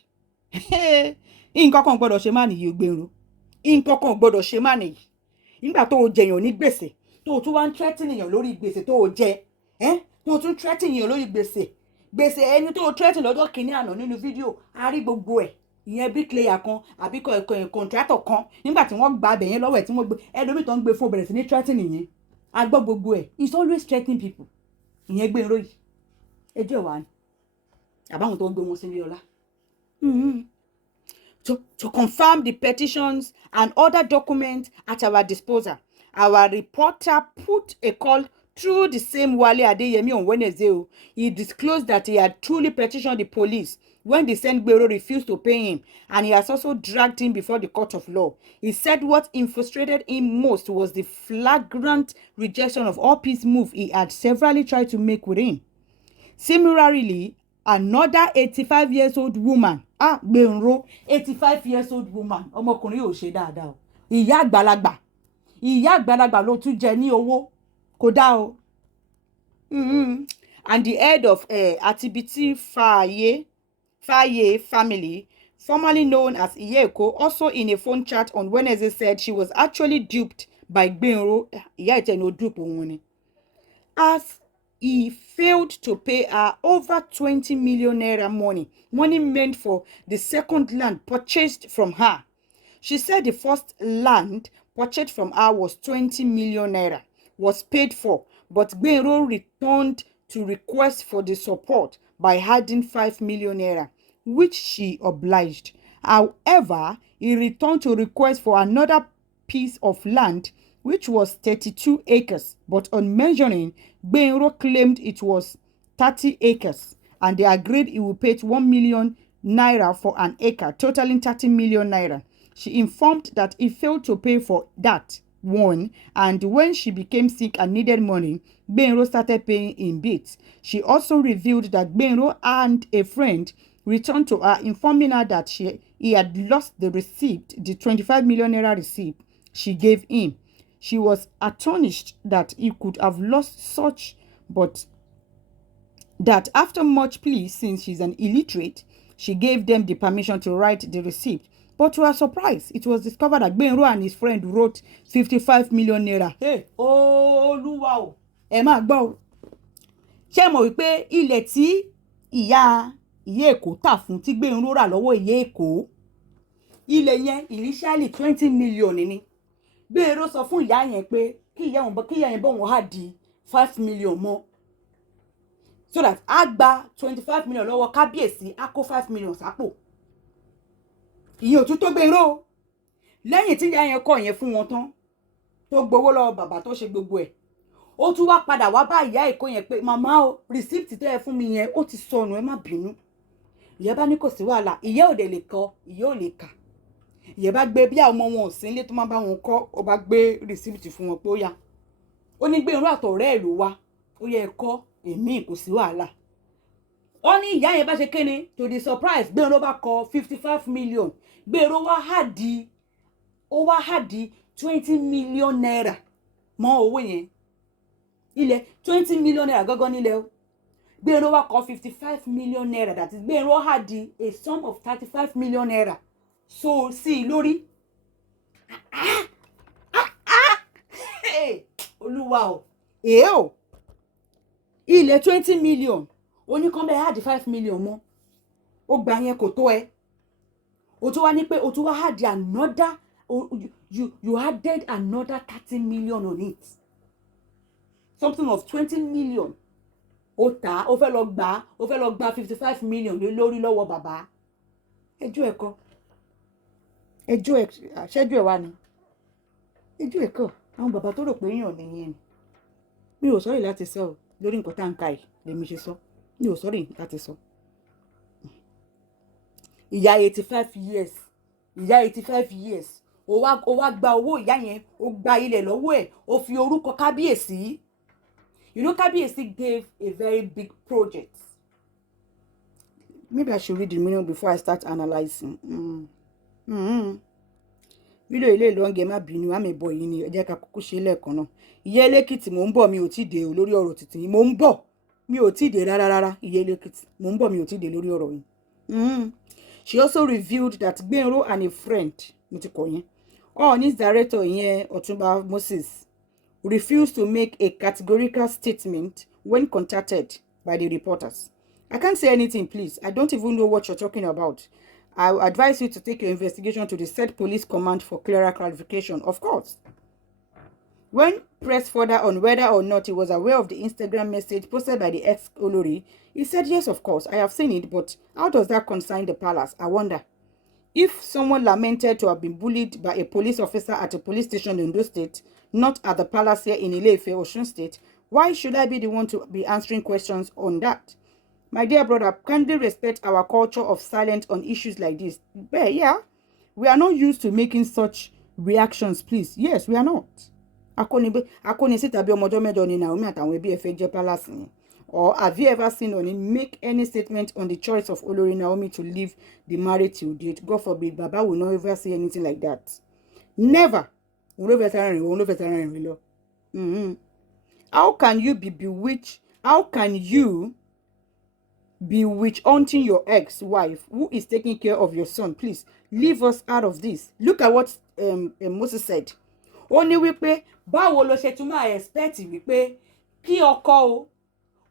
Nǹkan kan gbọ́dọ̀ ṣe má nìyí Gbenro. Nǹkan kan gbọ́dọ̀ ṣe má nìyí. Nígbà tó o jẹyàn ní gbèsè, tó o tún wá ń threaten èèyàn lórí gbèsè tó o jẹ, tó o tún threaten èèyàn lórí gbèsè. Gbèsè ẹni tó o threaten lọ́jọ́ kìíní àná nínú fídíò, a rí gbogbo ẹ̀. Ìyẹn bricklayer kan àbí contractor kan nígbà tí wọ́n gba abẹ yẹn lọ́wọ́ ẹ̀ tí wọ́n gbé ẹlòmíì tó ń gbé fún bẹ̀rẹ̀ sí ní threatening yẹn. A gbọ́ gbogbo ẹ̀. He's always threatening people. Ìyẹn Gbenro yìí. Ẹjọ́ wa ni. Àbáwọn tó ń gbé wọn sí ilé ọlá. To confirm the petitions and other documents at our disposal, our reporter put a call through the same Wale Adeyemi on Wednesday. He disclosed that he had truly petitioned the police when the said Gbenro refused to pay him, and he has also dragged him before the court of law. He said what frustrated him most was the flagrant rejection of all peace moves he had severally tried to make with him. Similarly, another 85-year-old woman, Gbenro, 85-year-old woman, ọmọkùnrin ò ṣe dáadáa o. Ìyá àgbàlagbà ló tún jẹ ní owó, kò dá o. And the head of Atibiti Faye family, formerly known as Iyeko, also in a phone chat on Wednesday said she was actually duped by Gbenro, as he failed to pay her over 20 million naira money meant for the second land purchased from her. She said the first land purchased from her was 20 million naira, was paid for, but Gbenro returned to request for the support by adding 5 million naira, which she obliged. However, he returned to request for another piece of land, which was 32 acres, but on measuring, Gbenro claimed it was 30 acres, and they agreed he would pay 1 million naira for an acre, totaling 30 million naira. She informed that he failed to pay for that one, and when she became sick and needed money, Gbenro started paying in bits. She also revealed that Gbenro and a friend returned to her, informing her that he had lost the receipt, the 25 million naira receipt she gave him. She was astonished that he could have lost such, but that after much plea, since she's an illiterate, she gave them the permission to write the receipt. But to her surprise, it was discovered that Gbenro and his friend wrote 55 million naira. Hey, Olúwa o, ẹ máa gbọ́ o. Ṣé mọ̀ wípé ilẹ̀ tí ìyá Èkó tà fún tí Gbenro rà lọ́wọ́ ìyá Èkó, ilẹ̀ yẹn initially 20 million ni Gbénró sọ fún ìyá yẹn pé kí ìyá yẹn bọ̀ wọ́n hà di 5 million mọ́ so that a gba 25 million lọ́wọ́ kábíyèsí a kó 5 million sápò ìyẹn ò tún tó Gbénró lẹ́yìn tí ìyá yẹn kọ̀ yẹn fún wọn tán tó gbowó lọ́wọ́ bàbá tó ṣe gbogbo ẹ̀ ó tún wá padà wá bá ìyá èkó yẹn pé màmá o receipt tẹ́ ẹ fún mi yẹn ó ti sọnù ẹ má bínú ìyá bá ní kò sí wàhálà ìyá ò dẹ̀ lè kọ ìyá ò lè kà ìyá bá gbé bí àwọn ọmọ wọn ò sí nílé tó máa bá wọn kọ́ ó bá gbé receipt fún wọn pé ó yá ó ní Gbénró àtọ̀rẹ́ ẹ̀ ló wá ó yẹ ẹ̀kọ́ èmi kò sí wàhálà ó ní ìyá yẹn bá ṣe kéne to the surprise Gbénró bá kọ 55 million Gbénró wá hà di 20 million naira mọ́ owó yẹn ilẹ̀ 20 million naira gángan nílẹ̀ o Gbénró wá kọ 55 million naira that is Gbénró hà di a sum of 35 million naira so sí lórí olúwa o o ilẹ̀ 20 million oníkanbẹ̀ hà di 5 million mọ́ ó gbà yẹn kò tó ẹ o tún wá ní pé o tún wá hà di another you added another 30 million on it something of 20 million ó tà ó fẹ́ lọ gba 55 million lórí lọ́wọ́ bàbá ẹjọ́ ẹ̀kọ́ ṣẹ́jú ẹ̀ wá ni ẹjọ́ ẹ̀kọ́ àwọn bàbá tó rò pé èèyàn nìyẹn mi ò sọ́rí láti sọ lórí nǹkan tá à ń ka yìí lèmi ṣe sọ mi ò sọ́rí láti sọ ìyá 85 years ó wá gba owó ìyá yẹn ó gba ilẹ̀ lọ́wọ́ ẹ̀ ó fi orúkọ kábíyèsí you know kábíyèsí gave a very big project maybe I should read the meaning before I start analyzing fídíò ilé ìlọ́ngẹ̀ má bínú àmì ìbọ̀ yìí ni ẹ jẹ́ ká kúkú ṣe lẹ́ẹ̀kan náà ìyá Elékìtì mò ń bọ̀ mi ò tí ì dé lórí ọ̀rọ̀ títí yìí mò ń bọ̀ mi ò tí ì dé rárá ìyá Elékìtì mò ń bọ̀ mi ò tí ì dé lórí ọ̀rọ̀ yìí. She also revealed that Gbénró and a friend mo ti kọ̀ yẹn Ooni's director yẹn Ọ̀túnba Moses refused to make a categorical statement when contacted by the reporters. I can't say anything, please. I don't even know what you're talking about. I advise you to take your investigation to the said police command for clearer clarification. Of course. When pressed further on whether or not he was aware of the Instagram message posted by the ex-Olori, he said, yes, of course, I have seen it, but how does that concern the palace? I wonder. If someone lamented to have been bullied by a police officer at a police station in those states, not at the palace here in Ile-Ife, Osun State, why should I be the one to be answering questions on that? My dear brother, kindly respect our culture of silence on issues like this. But yeah, we are not used to making such reactions, please. Yes, we are not. Akoni sí tàbí ọmọdé mẹ́jọ ni Naomi àtàwọn ẹbí ẹ̀ fẹ́ jẹ́ palace yẹn. Or have you ever seen Ooni make any statement on the choice of Olori Naomi to leave the marriage till date? God forbid, Baba will not ever say anything like that. Never. How can you be bewitched? How can you be witch hunting your ex-wife who is taking care of your son? Please leave us out of this. Look at what Moses said. Ó ní wípé báwo ló ṣe tún máa expect wípé kí ọkọ o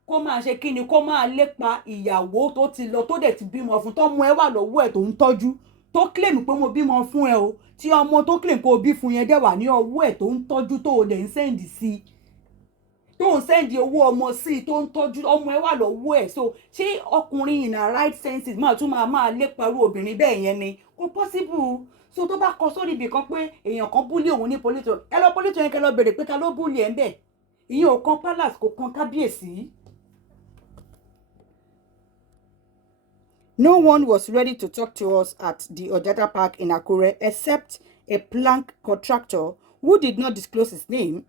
kó máa ṣe kíni kó máa lépa ìyàwó tó ti lọ tó dẹ̀ ti bímọ fún tó mú ẹ wà lọ́wọ́ ẹ̀ tó ń tọ́jú tó claim pé mo bímọ fún ẹ o tí ọmọ tó claim kó bí fún yẹn dẹ̀ wà ní ọwọ́ ẹ̀ tó ń tọ́jú tó o dẹ̀ ń send sí tó ń send owó ọmọ sí tó ń tọ́jú ọmọ ẹ wà lọ́wọ́ ẹ̀ so ṣé ọkùnrin in a right senses máa tún máa lépa irú obìnrin bẹ́ẹ̀ yẹn ni kò possible. So tó bá kọ sórí ibì kan pé èèyàn kan búlì òun ní polítọ̀ ẹ lọ polítọ̀ yẹn kẹ lọ bèrè pé ta ló búlì ẹ̀ ń bẹ̀ ìyẹn ò kan palace kò kan kábíyèsí. No one was ready to talk to us at the Ojada Park in Akure except a plank contractor who did not disclose his name.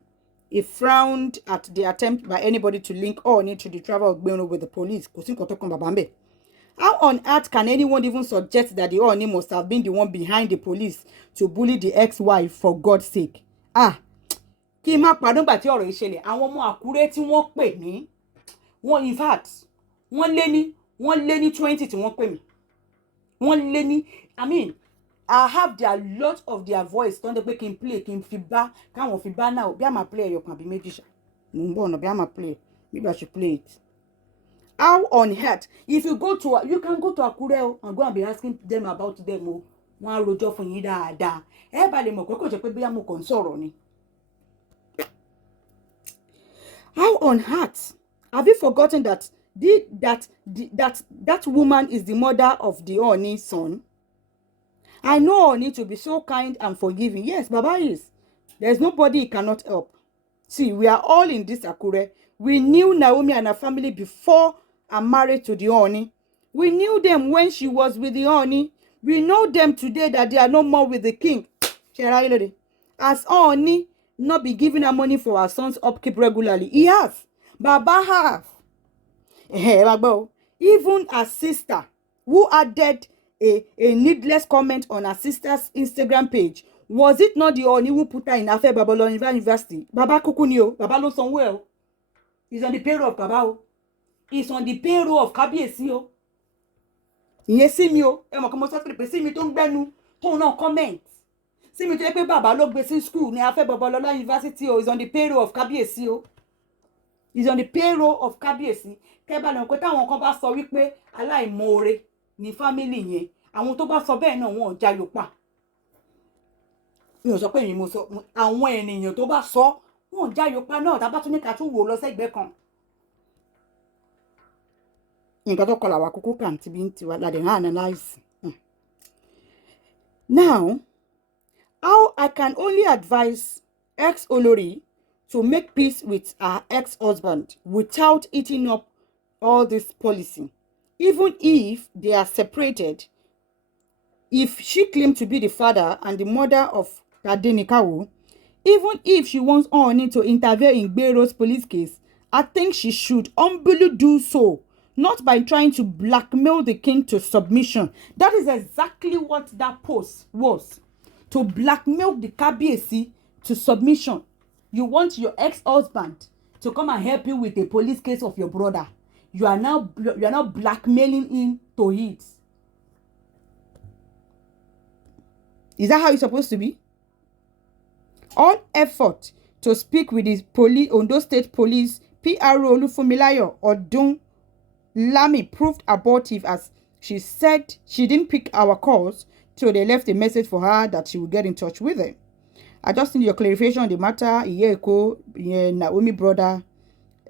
He frowned at the attempt by anybody to link Ooni to the travel of Gbénró with the police. Kò sí nǹkan tó kan bàbá ń bẹ̀. How on earth can anyone even suggest that the Ooni must have been the one behind the police to bully the ex-wife, for God's sake? Kí n má pardon gbà tí ọ̀rọ̀ ìṣẹ̀lẹ̀ àwọn ọmọ Àkúrẹ́ tí wọ́n pè mí wọ́n in fact wọ́n lé ní 20 tí wọ́n pè mí wọ́n lé ní I mean I have their lot of their voice tó ń dẹ́ pé kí n play kí n fi bá káwọn fi bá náà bí a máa play ẹ̀yọ̀kan àbí méjì ṣá mò ń bọ̀ ọ̀nà bí a máa play maybe I should play it. How on earth if you can go to Akure and go and be asking them about them wọ́n á rojọ́ fún yín dáadáa ẹ bá lè mọ̀ pé kò jẹ́ pé bóyá mo kàn ń sọ̀rọ̀ ni. How on earth have you forgotten that that woman is the mother of the Ooni son? I know Ooni to be so kind and forgiving. Yes, Baba is. There's nobody he cannot help. See, we are all in this Akure. We knew Naomi and her family before I'm married to the Ooni. We knew them when she was with the Ooni. We know them today that they are no more with the king. As Ooni not be giving her money for her son's upkeep regularly. He has. Baba have. Even her sister, who added a needless comment on her sister's Instagram page, was it not the Ooni who put her in Afe Babalola University? Baba kukunio, Baba lo sanwó. He's on the payroll of Baba. He's on the payroll of Kábíyèsí o. Ìyẹn sí mi o. Ẹ mọ̀ kí mo sọ pé sí mi tó ń gbẹ́nu tó náà comment. Sí mi tó yẹ pé bàbá ló gbé sí school ní Afe Babalola University o. He's on the payroll of Kábíyèsí o. He's on the payroll of Kábíyèsí. Kẹ́bà lọ́n pé táwọn kan bá sọ wípé aláìmoore ní family yẹn. Àwọn tó bá sọ bẹ́ẹ̀ náà wọn ò jayò pa. Mi ò sọ pé èmi mo sọ àwọn ènìyàn tó bá sọ wọn ò jayò pa náà tá bá tún ní ká tún wò lọ sẹ́gbẹ̀ẹ́ kan. Nǹkan tó kọlà wà kúkú kàn tí bí ń tiwa la dẹ̀ ń analyze. Now, how I can only advise ex-Olori to make peace with her ex-husband without eating up all this policy. Even if they are separated, if she claimed to be the father and the mother of Tadenikawo, even if she wants Ooni to intervene in Gbero's police case, I think she should humbly do so, not by trying to blackmail the king to submission. That is exactly what that post was. To blackmail the Kábíyèsí to submission. You want your ex-husband to come and help you with a police case of your brother. You are now blackmailing him to it. Is that how it's supposed to be? All effort to speak with the police, Ondo State Police, PRO Olufunmilayo Odun Lami proved abortive, as she said she didn't pick our calls, so they left a message for her that she would get in touch with them. I just need your clarification on the matter. Iyeko, Naomi brother,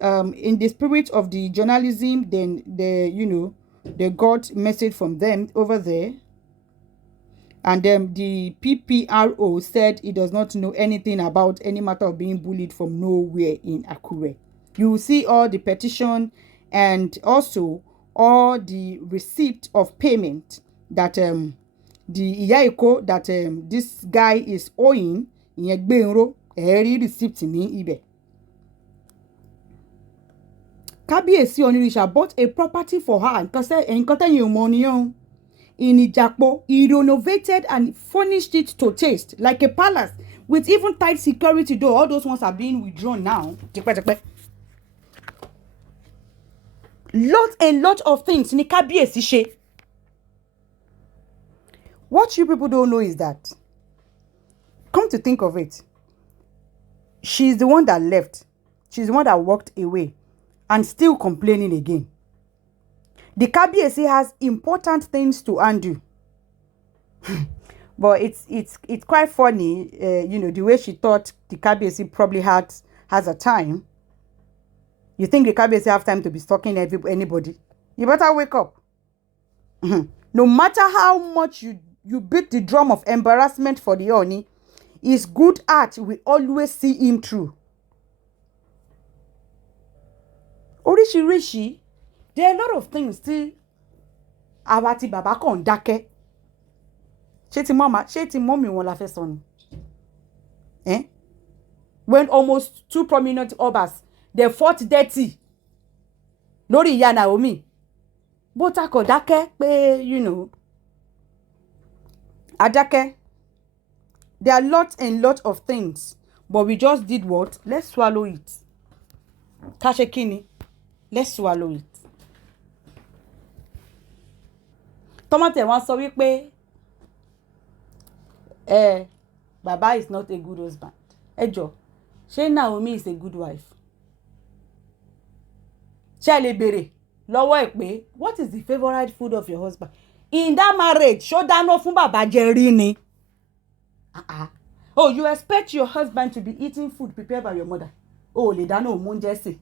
in the spirit of the journalism, then they got message from them over there. And then the PPRO said he does not know anything about any matter of being bullied from nowhere in Akure. You will see all the petition and also all the receipt of payment that the Iyeko that this guy is owing. Ìyẹn Gbénró ẹ̀rí receipt ní ibẹ̀. Kábíyèsí Onírìṣà bought a property for her. Nǹkan tẹ́yìn ò mọ̀ nìyẹn. In Ijapo, he renovated and furnished it to taste like a palace with even tight security door. All those ones are being withdrawn now. Lot of things ní Kábíyèsí ṣe. What you people don't know is that, come to think of it, she's the one that left. She's the one that walked away and still complaining again. The Kábíyèsí has important things to undo. But it's quite funny, the way she thought the Kábíyèsí probably has a time. You think the Kábíyèsí have time to be stalking anybody? You better wake up. No matter how much you beat the drum of embarrassment for the Ooni, his good heart will always see him through. Oríṣiríṣi, there are a lot of things tí àwa tí bàbá kàn dákẹ́. Ṣé ti mọ́mì wọn la fẹ́ sọ ni? When almost two prominent obas, they fought dirty lórí ìyá Naomi. But a kò dákẹ́ pé, adákẹ́. There are lots and lots of things, but we just did what? Let's swallow it. Kashekini, let's swallow it. Tomate wọ́n sọ wípé Baba is not a good husband. Ẹ jọ̀ọ́, ṣé Naomi is a good wife? Ṣé ẹ lè béèrè lọ́wọ́ ẹ̀ pé what is the favorite food of your husband? in that marriage ṣó dáná fún bàbá jẹ rí ni. Oh, you expect your husband to be eating food prepared by your mother? Oh, lè dáná òun oúnjẹ sè.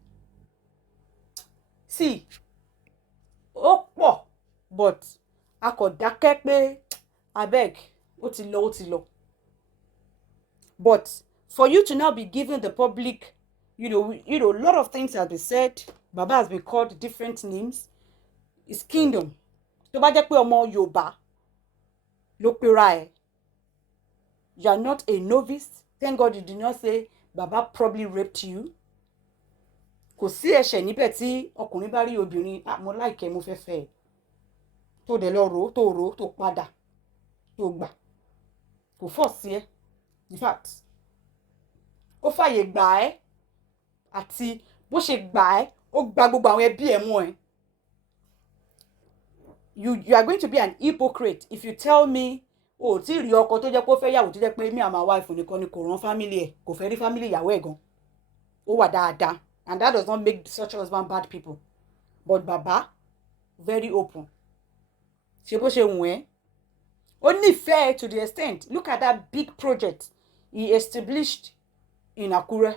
See, ó pọ̀ but a kò dákẹ́ pé abeg ó ti lọ. But for you to now be giving the public, a lot of things have been said. Baba has been called different names. His kingdom. Tó bá jẹ́ pé ọmọ Yorùbá ló pera ẹ̀. You are not a novice. Thank God you did not say Baba probably raped you. Kò sí ẹ̀ṣẹ̀ níbẹ̀ tí ọkùnrin bá rí obìnrin, mo like mo fẹ́ fẹ́. Tó dẹ̀ lọ rò tó padà tó gbà. Kò force ẹ. In fact, ó fàyè gbà ẹ́ àti bó ṣe gbà ẹ́, ó gba gbogbo àwọn ẹbí ẹ̀ mọ́ ẹ. You are going to be an hypocrite if you tell me, oh, tí rí ọkọ tó jẹ́ pé ó fẹ́ yàwó tó jẹ́ pé me and my wife nìkan ni kò rán family ẹ̀, kò fẹ́ rí family ìyàwó ẹ̀ gan. Ó wà dáadáa, and that does not make such husband bad people. But Baba, very open. Ṣé bó ṣe wù ẹ́? Ó nífẹ̀ẹ́ to the extent. Look at that big project he established in Akure.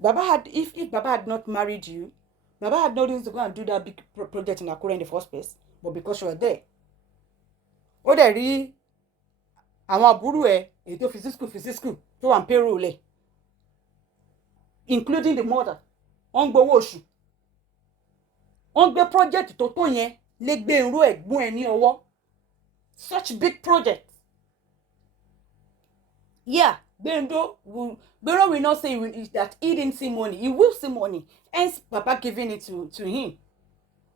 If Baba had not married you, Baba had no reason to go and do that big project in Akure in the first place. But because you were there. Ó dẹ̀ rí àwọn àbúrò ẹ̀ èyí tó fi school tó wà ń payroll ẹ̀, including the mother. Wọ́n gbowó oṣù. Wọ́n gbé project tó yẹn lé gbé irú ẹ̀gbọ́n ẹ̀ ní ọwọ́. Such big project. Yeah, Gbendo will not say that he didn't see money. He will see money. Hence, Papa giving it to him.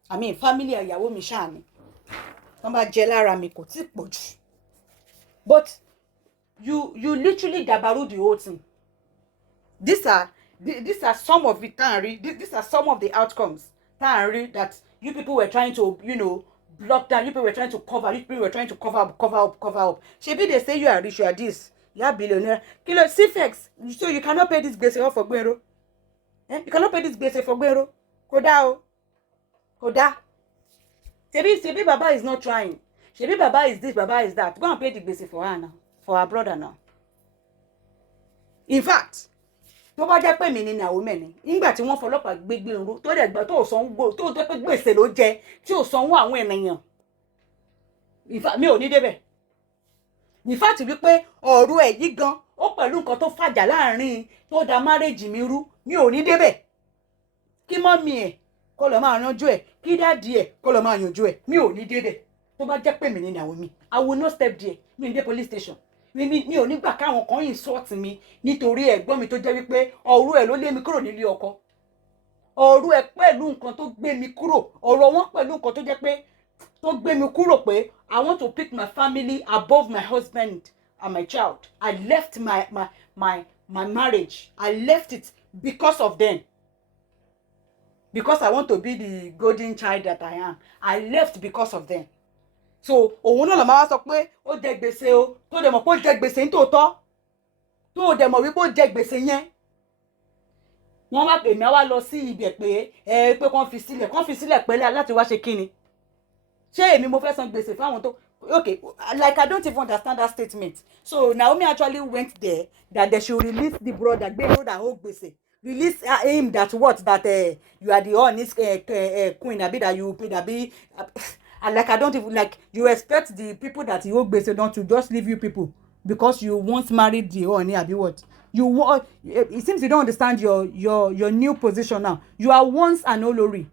I mean, family ìyàwó mi ṣáà ni. Wọ́n bá jẹ lára mi kò tí pọ̀ jù. But you literally dabaru the whole thing. These are some of it. These are some of the outcomes that you people were trying to, block down. You people were trying to cover. You people were trying to cover up. Shebi they say you are rich, you are this. You are billionaire. Kilo CFX. So you cannot pay this gbese for Gbero. You cannot pay this gbese for Gbero. Koda. Shebi Baba is not trying. Shebi Baba is this, Baba is that. Go and pay the gbese for her now. For her brother now. In fact, tó bá jẹ́ pé mi ni Naomi ni, nígbà tí wọ́n fọlọ́pàá gbégbé ńró tó dẹ̀ gbà tó sanwó tó jẹ́ pé gbèsè ló jẹ tí ò sanwó àwọn ènìyàn. In fact, mi ò ní débẹ̀. In fact, wípé ọ̀rọ̀ ẹ̀ yìí gan ó pẹ̀lú nǹkan tó fàjà láàrin tó da marriage mi rú, mi ò ní débẹ̀. Kí mọ́mì ẹ̀ kó lọ máa yanjú ẹ̀, kí dáàdì ẹ̀ kó lọ máa yanjú ẹ̀, mi ò ní débẹ̀. Tó bá jẹ́ pé mi ni Naomi, I will not step there. Mi ní dé police station. Mi ò ní gbà káwọn kan insult mi nítorí ẹ̀gbọ́n mi tó jẹ́ wípé ọ̀rọ̀ ẹ̀ ló lé mi kúrò nílé ọkọ. Ọ̀rọ̀ ẹ̀ pẹ̀lú nǹkan tó gbé mi kúrò. Ọ̀rọ̀ wọn pẹ̀lú nǹkan tó jẹ́ pé tó gbé mi kúrò pé I want to pick my family above my husband and my child. I left my marriage. I left it because of them. Because I want to be the golden child that I am. I left because of them. So òun náà máa wá sọ pé ó jẹ gbèsè o tó dẹ̀ mọ̀ pé ó jẹ gbèsè nítòótọ́ tó dẹ̀ mọ̀ wípé ó jẹ gbèsè yẹn. Wọ́n wá pè mí wá lọ sí ibẹ̀ pé kàn fi sílẹ̀ pẹ́lẹ́ láti wá ṣe kíni. Ṣé èmi mo fẹ́ san gbèsè fáwọn tó okay, like I don't even understand that statement. So Naomi actually went there that they should release the brother Gbero that hold gbèsè. Release him that you are the honest queen abi that you abi. And like I don't even like you expect the people that you gbèsè not to just leave you people because you once married the ooni abi what? It seems you don't understand your new position now. You are once an Olori.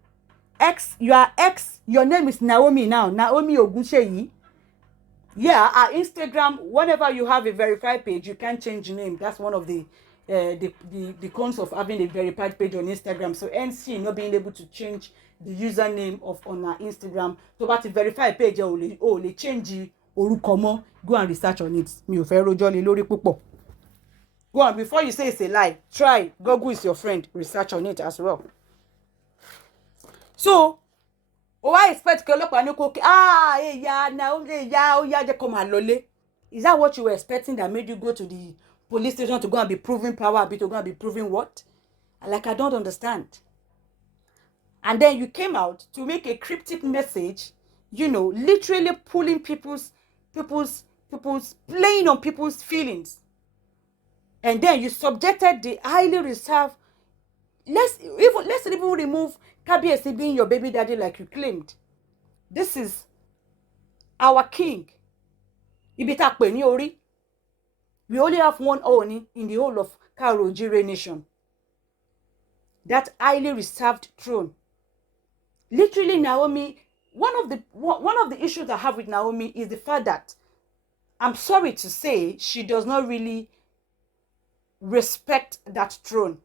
Your name is Naomi now. Naomi Ogunseyi. Yeah, our Instagram, whenever you have a verified page, you can change name. That's one of the cons of having a verified page on Instagram. So NC not being able to change the username on our Instagram. So but the verified page only change orúkọ mọ́. Go and research on it. Mi ò fẹ́ rojọ́ lé lórí púpọ̀. Go on, before you say it's a lie, try. Google is your friend. Research on it as well. So, I expect ke ọlọ́pàá ní kó Naomi ó yá jẹ́ kó máa lọlé. Is that what you were expecting that made you go to the police station to go and be proving power, to go and be proving what? Like I don't understand. And then you came out to make a cryptic message, literally pulling people's, playing on people's feelings. And then you subjected the highly reserved, let's even remove Kabiyesi being your baby daddy like you claimed. This is our king. Ibi tá pè ní orí. We only have one ooni in the whole of Karo-Ojire nation. That highly reserved throne. Literally, Naomi, one of the issues I have with Naomi is the fact that, I'm sorry to say, she does not really respect that throne.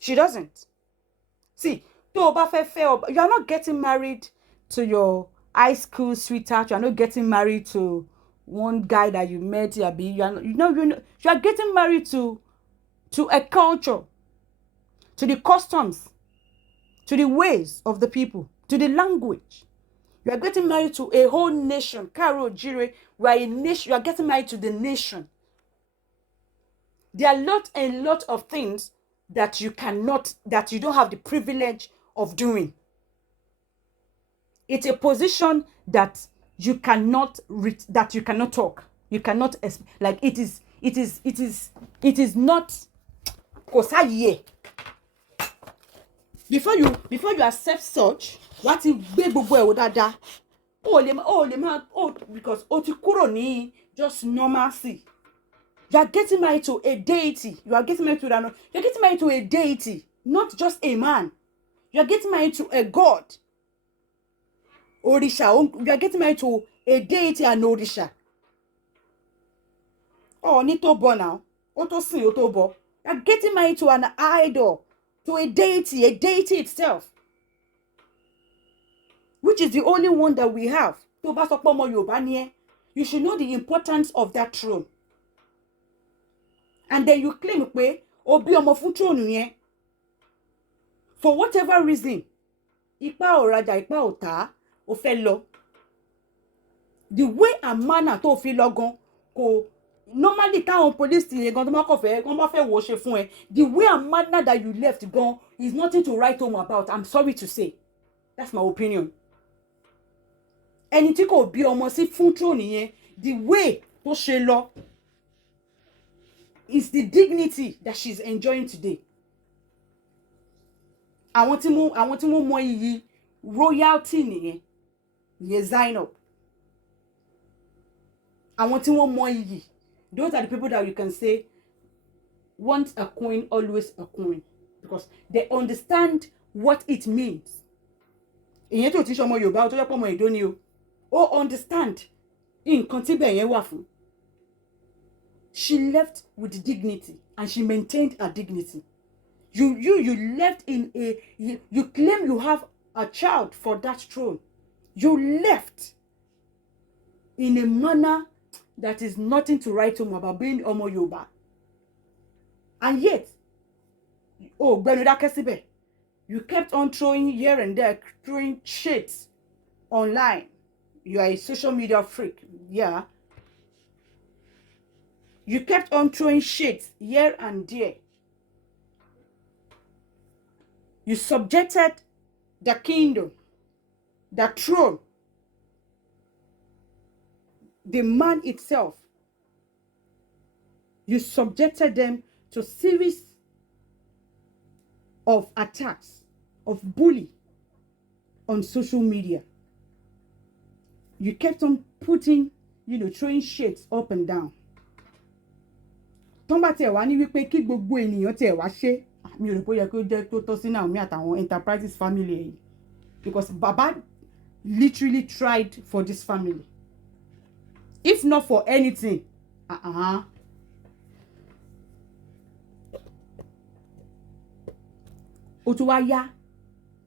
She doesn't. See, you are not getting married to your high school sweetheart. You are not getting married to one guy that you met. You are getting married to a culture, to the customs, to the ways of the people, to the language. You are getting married to a whole nation. Karo-Ojire, we are a nation. You are getting married to the nation. There are a lot of things that you don't have the privilege of doing. It's a position that you cannot talk. You cannot, like, it is not kosaye. Before you accept such, what if dada? Because otikuroni just normalcy. You are getting married to a deity. You're getting married to a deity, not just a man. You are getting married to a god. Orisha. You are getting married to a deity and Orisha. Oh, Nitobo now. Otobo. You are getting married to an idol, to a deity itself, which is the only one that we have. You should know the importance of that throne. And then you claim obi omo fun throne yen. For whatever reason, ipa o raja, ipa o ta, o fe lo. The way and manner to fi lo gan ko normally táwọn police ti gan tó má kàn fẹ́ wo ṣe fún ẹ. The way and manner that you left gan is nothing to write home about. I'm sorry to say. That's my opinion. Ẹni tí kò bí ọmọ sí fún throne yẹn, the way tó ṣe lọ is the dignity that she's enjoying today. Àwọn tí mo mọ iyì royalty nìyẹn. Ye Zainab. Àwọn tí wọ́n mọ iyì. Those are the people that you can say, once a coin, always a coin. Because they understand what it means. Ìyẹn tó ti ṣọmọ Yorùbá tó jẹ́ pé ọmọ Èdó ni o. Ó understand nǹkan tí bẹ́ẹ̀ yẹn wà fún. She left with dignity and she maintained her dignity. You left in you claim you have a child for that throne. You left in a manner that is nothing to write home about, being Omo Yoruba. And yet, you kept on throwing here and there, throwing shades online. You are a social media freak, yeah. You kept on throwing shades here and there. You subjected the kingdom, the throne, the man itself. You subjected them to a series of attacks, of bullying on social media. You kept on putting, throwing shades up and down. Tọ́nbà tẹ̀ wá ní wípé kí gbogbo ènìyàn tẹ̀ wá ṣe, mi ò rò pé ó yẹ kó jẹ́ tó tọ́ sí Naomi àtàwọn enterprises family yìí. Because Baba literally tried for this family. If not for anything, ó tún wá yá.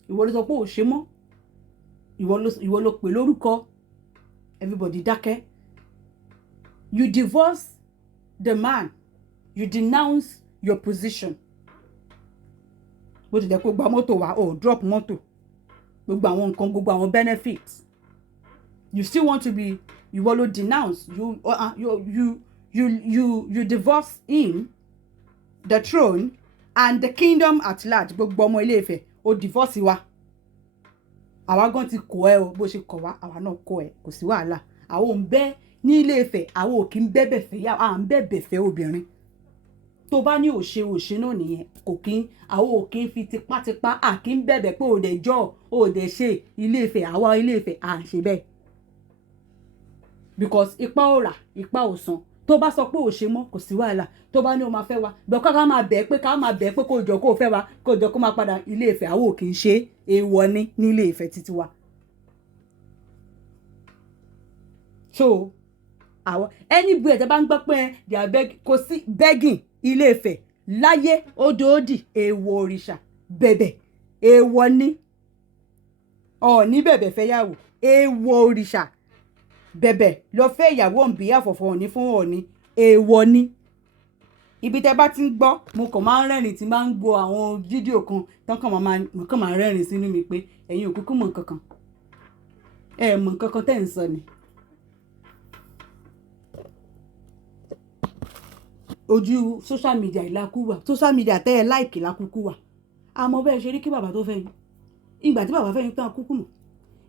Ìwọ ló sọ pé ò ṣe mọ́. Ìwọ ló pè lórúkọ. Everybody dákẹ́. You divorce the man. You denounce your position. Bó ti jẹ́ kó gba mọ́tò wá, drop mọ́tò. Gbogbo àwọn nǹkan, gbogbo àwọn benefits. You still want to be, you want to denounce. You divorce him, the throne, and the kingdom at large. Gbogbo ọmọ Ilé-Ifẹ̀. o divorce wa àwa gan ti kọ̀ ẹ́ o bó ṣe kọ̀ wá àwa náà kọ̀ ẹ́ kò sí wàhálà àwọn ò ń bẹ ní ilé Ifẹ̀ àwọn ò kí ń bẹ̀bẹ̀ fẹ́ yá à ń bẹ̀bẹ̀ fẹ́ obìnrin tó bá ní òṣè náà nìyẹn kò kí ń àwọn ò kí ń fi tipátipá à kí ń bẹ̀bẹ̀ pé òde jọ́ òde ṣe ilé Ifẹ̀ àwa ilé Ifẹ̀ à ń ṣe bẹ́ẹ̀ because ipa ò rà ipa ò san tó bá sọ pé ò ṣe mọ́ kò sí wàhálà tó bá ní o máa fẹ́ wa bẹ́ẹ̀ ká máa bẹ̀ pé kó jọ kó fẹ́ wa kó jọ kó máa padà ilé Ifẹ̀ àwọn ò kí ń ṣe èèwọ̀ ní ilé Ifẹ̀ títí wa. So àwọn anywhere tẹ́ bá ń gbọ́ pé they are begging kò sí begging ilé Ifẹ̀ láyé odòdì èèwọ̀ òrìṣà bẹ̀bẹ̀ èèwọ̀ ní Ọọ̀ni bẹ̀bẹ̀ fẹ́ yàwó èèwọ̀ òrìṣà bẹ̀bẹ̀ lọ fẹ́ ìyàwó on behalf of Ọọ̀ni fún Ọọ̀ni èèwọ̀ ní ibi tẹ́ bá ti ń gbọ́ mo kàn máa ń rẹ́rìn tí máa ń gbọ́ àwọn fídíò kan tán kàn máa rẹ́rìn sínú mi pé ẹ̀yin ò kúkú mọ̀ nǹkan kan mọ̀ nǹkan kan tẹ́ ń sọ ni. Ojú social media ìlàkú wà social media tẹ́ ẹ láìkì lákúkú wà àmọ́ bẹ́ẹ̀ ṣe rí kí bàbá tó fẹ́ yín ìgbà tí bàbá fẹ́ yín tán kúkú mọ̀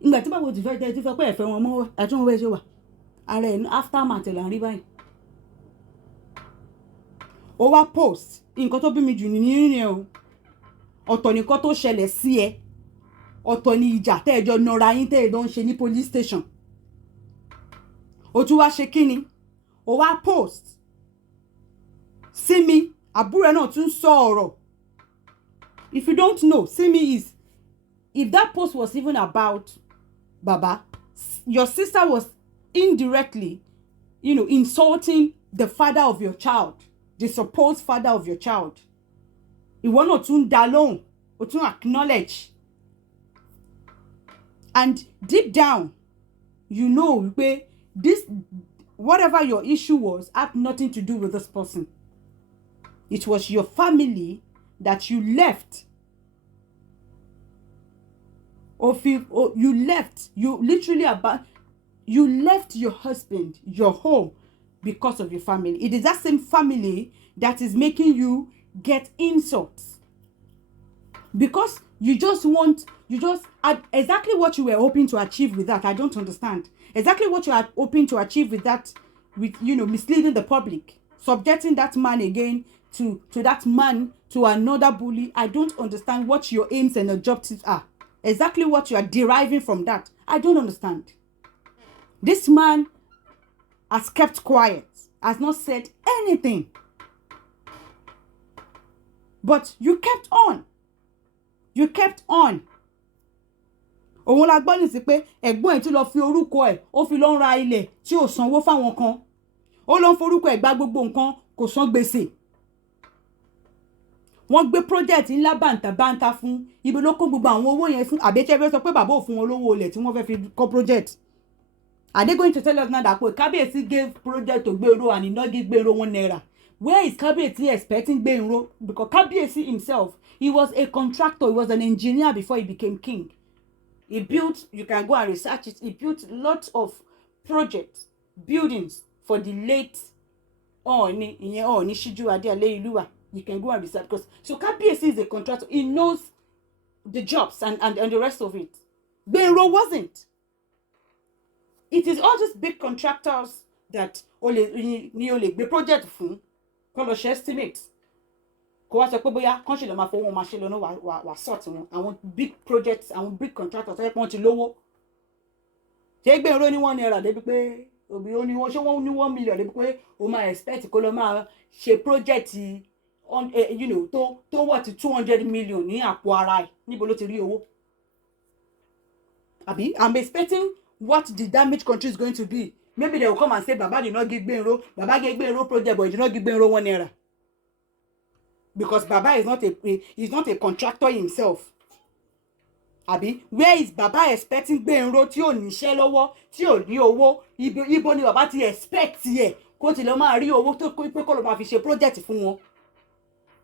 ìgbà tí bàbá ti fẹ́ jẹ́ ti fẹ́ pé ẹ̀fẹ́ wọn mọ́ àti wọn bẹ́ẹ̀ ṣe wà ara ẹ̀ aftermath là ń rí báyìí. Ó wá post nǹkan tó bí mi jù nínú yẹn o ọ̀tọ̀ nìkan tó ṣẹlẹ̀ sí ẹ ọ̀tọ̀ ni ìjà tẹ́ ẹ jọ nọra yín tẹ́ ẹ jọ ń ṣe ní police station ó tún wá ṣe kí ni ó wá post Simi àbúrò ẹ̀ náà tún sọ ọ̀rọ̀ if you don't know Simi is if that post was even about Baba your sister was indirectly insulting the father of your child the supposed father of your child ìwọ náà tún dá lóhùn ó tún acknowledge and deep down you know wípé this whatever your issue was had nothing to do with this person. It was your family that you left. You left. You literally you left your husband, your home, because of your family. It is that same family that is making you get insults. Because exactly what you were hoping to achieve with that. I don't understand. Exactly what you are hoping to achieve with that, with misleading the public, subjecting that man again to that man to another bully. I don't understand what your aims and objectives are. Exactly what you are deriving from that. I don't understand. This man has kept quiet, has not said anything. But you kept on. You kept on. Òun la gbọ́ nísì pé ẹ̀gbọ́n ẹ̀ tí lọ fi orúkọ ẹ̀ ó fi lọ ra ilẹ̀ tí ò sanwó fáwọn kan. Ó lọ forúkọ ẹ̀ gba gbogbo nǹkan kò san gbèsè. Wọ́n gbé project ńlá bàǹtàbàǹtà fún ibi ló kó gbogbo àwọn owó yẹn fún àbẹ́tẹ́fẹ́ sọ pé bàbá ò fún wọn lówó ilẹ̀ tí wọ́n fẹ́ fi kọ́ project. Are they going to tell us now that Kábíyèsí gave project to Gbèrò and he not give Gbèrò 1 naira? Where is Kábíyèsí expecting Gbèrò? Because Kábíyèsí himself, he was a contractor, he was an engineer before he became king. He built, you can go and research it, he built lots of projects, buildings for the late Ooni Shiju Ade Aleyoluwa. You can go and research because so Kábíyèsí is a contractor. He knows the jobs and the rest of it. Gbèrò wasn't. It is all these big contractors that only gbé project fún kó lọ ṣe estimate. Kó wá sọ pé bóyá kán ṣe lọ máa fowó máa ṣe lọ náà wà sort wọn. Àwọn big projects, àwọn big contractors tó yẹ pé wọ́n ti lówó. Ṣé Gbèrò ní 1 naira débi pé òbí ó ní wọ́n ṣé wọ́n ní 1 million débi pé ó máa expect kó lọ máa ṣe project tó wà tí 200 million ní àpò ara ẹ̀ níbo ló ti rí owó. Àbí I'm expecting what the damage country is going to be. Maybe they will come and say Baba did not give Gbèrò, Baba gave Gbèrò project but he did not give Gbèrò 1 naira. Because Baba is not a contractor himself. Àbí where is Baba expecting Gbèrò tí ò níṣẹ́ lọ́wọ́ tí ò ní owó ibo ni Baba ti expect ẹ̀ kó ti lọ máa rí owó tó pé kó lọ máa fi ṣe project fún wọn.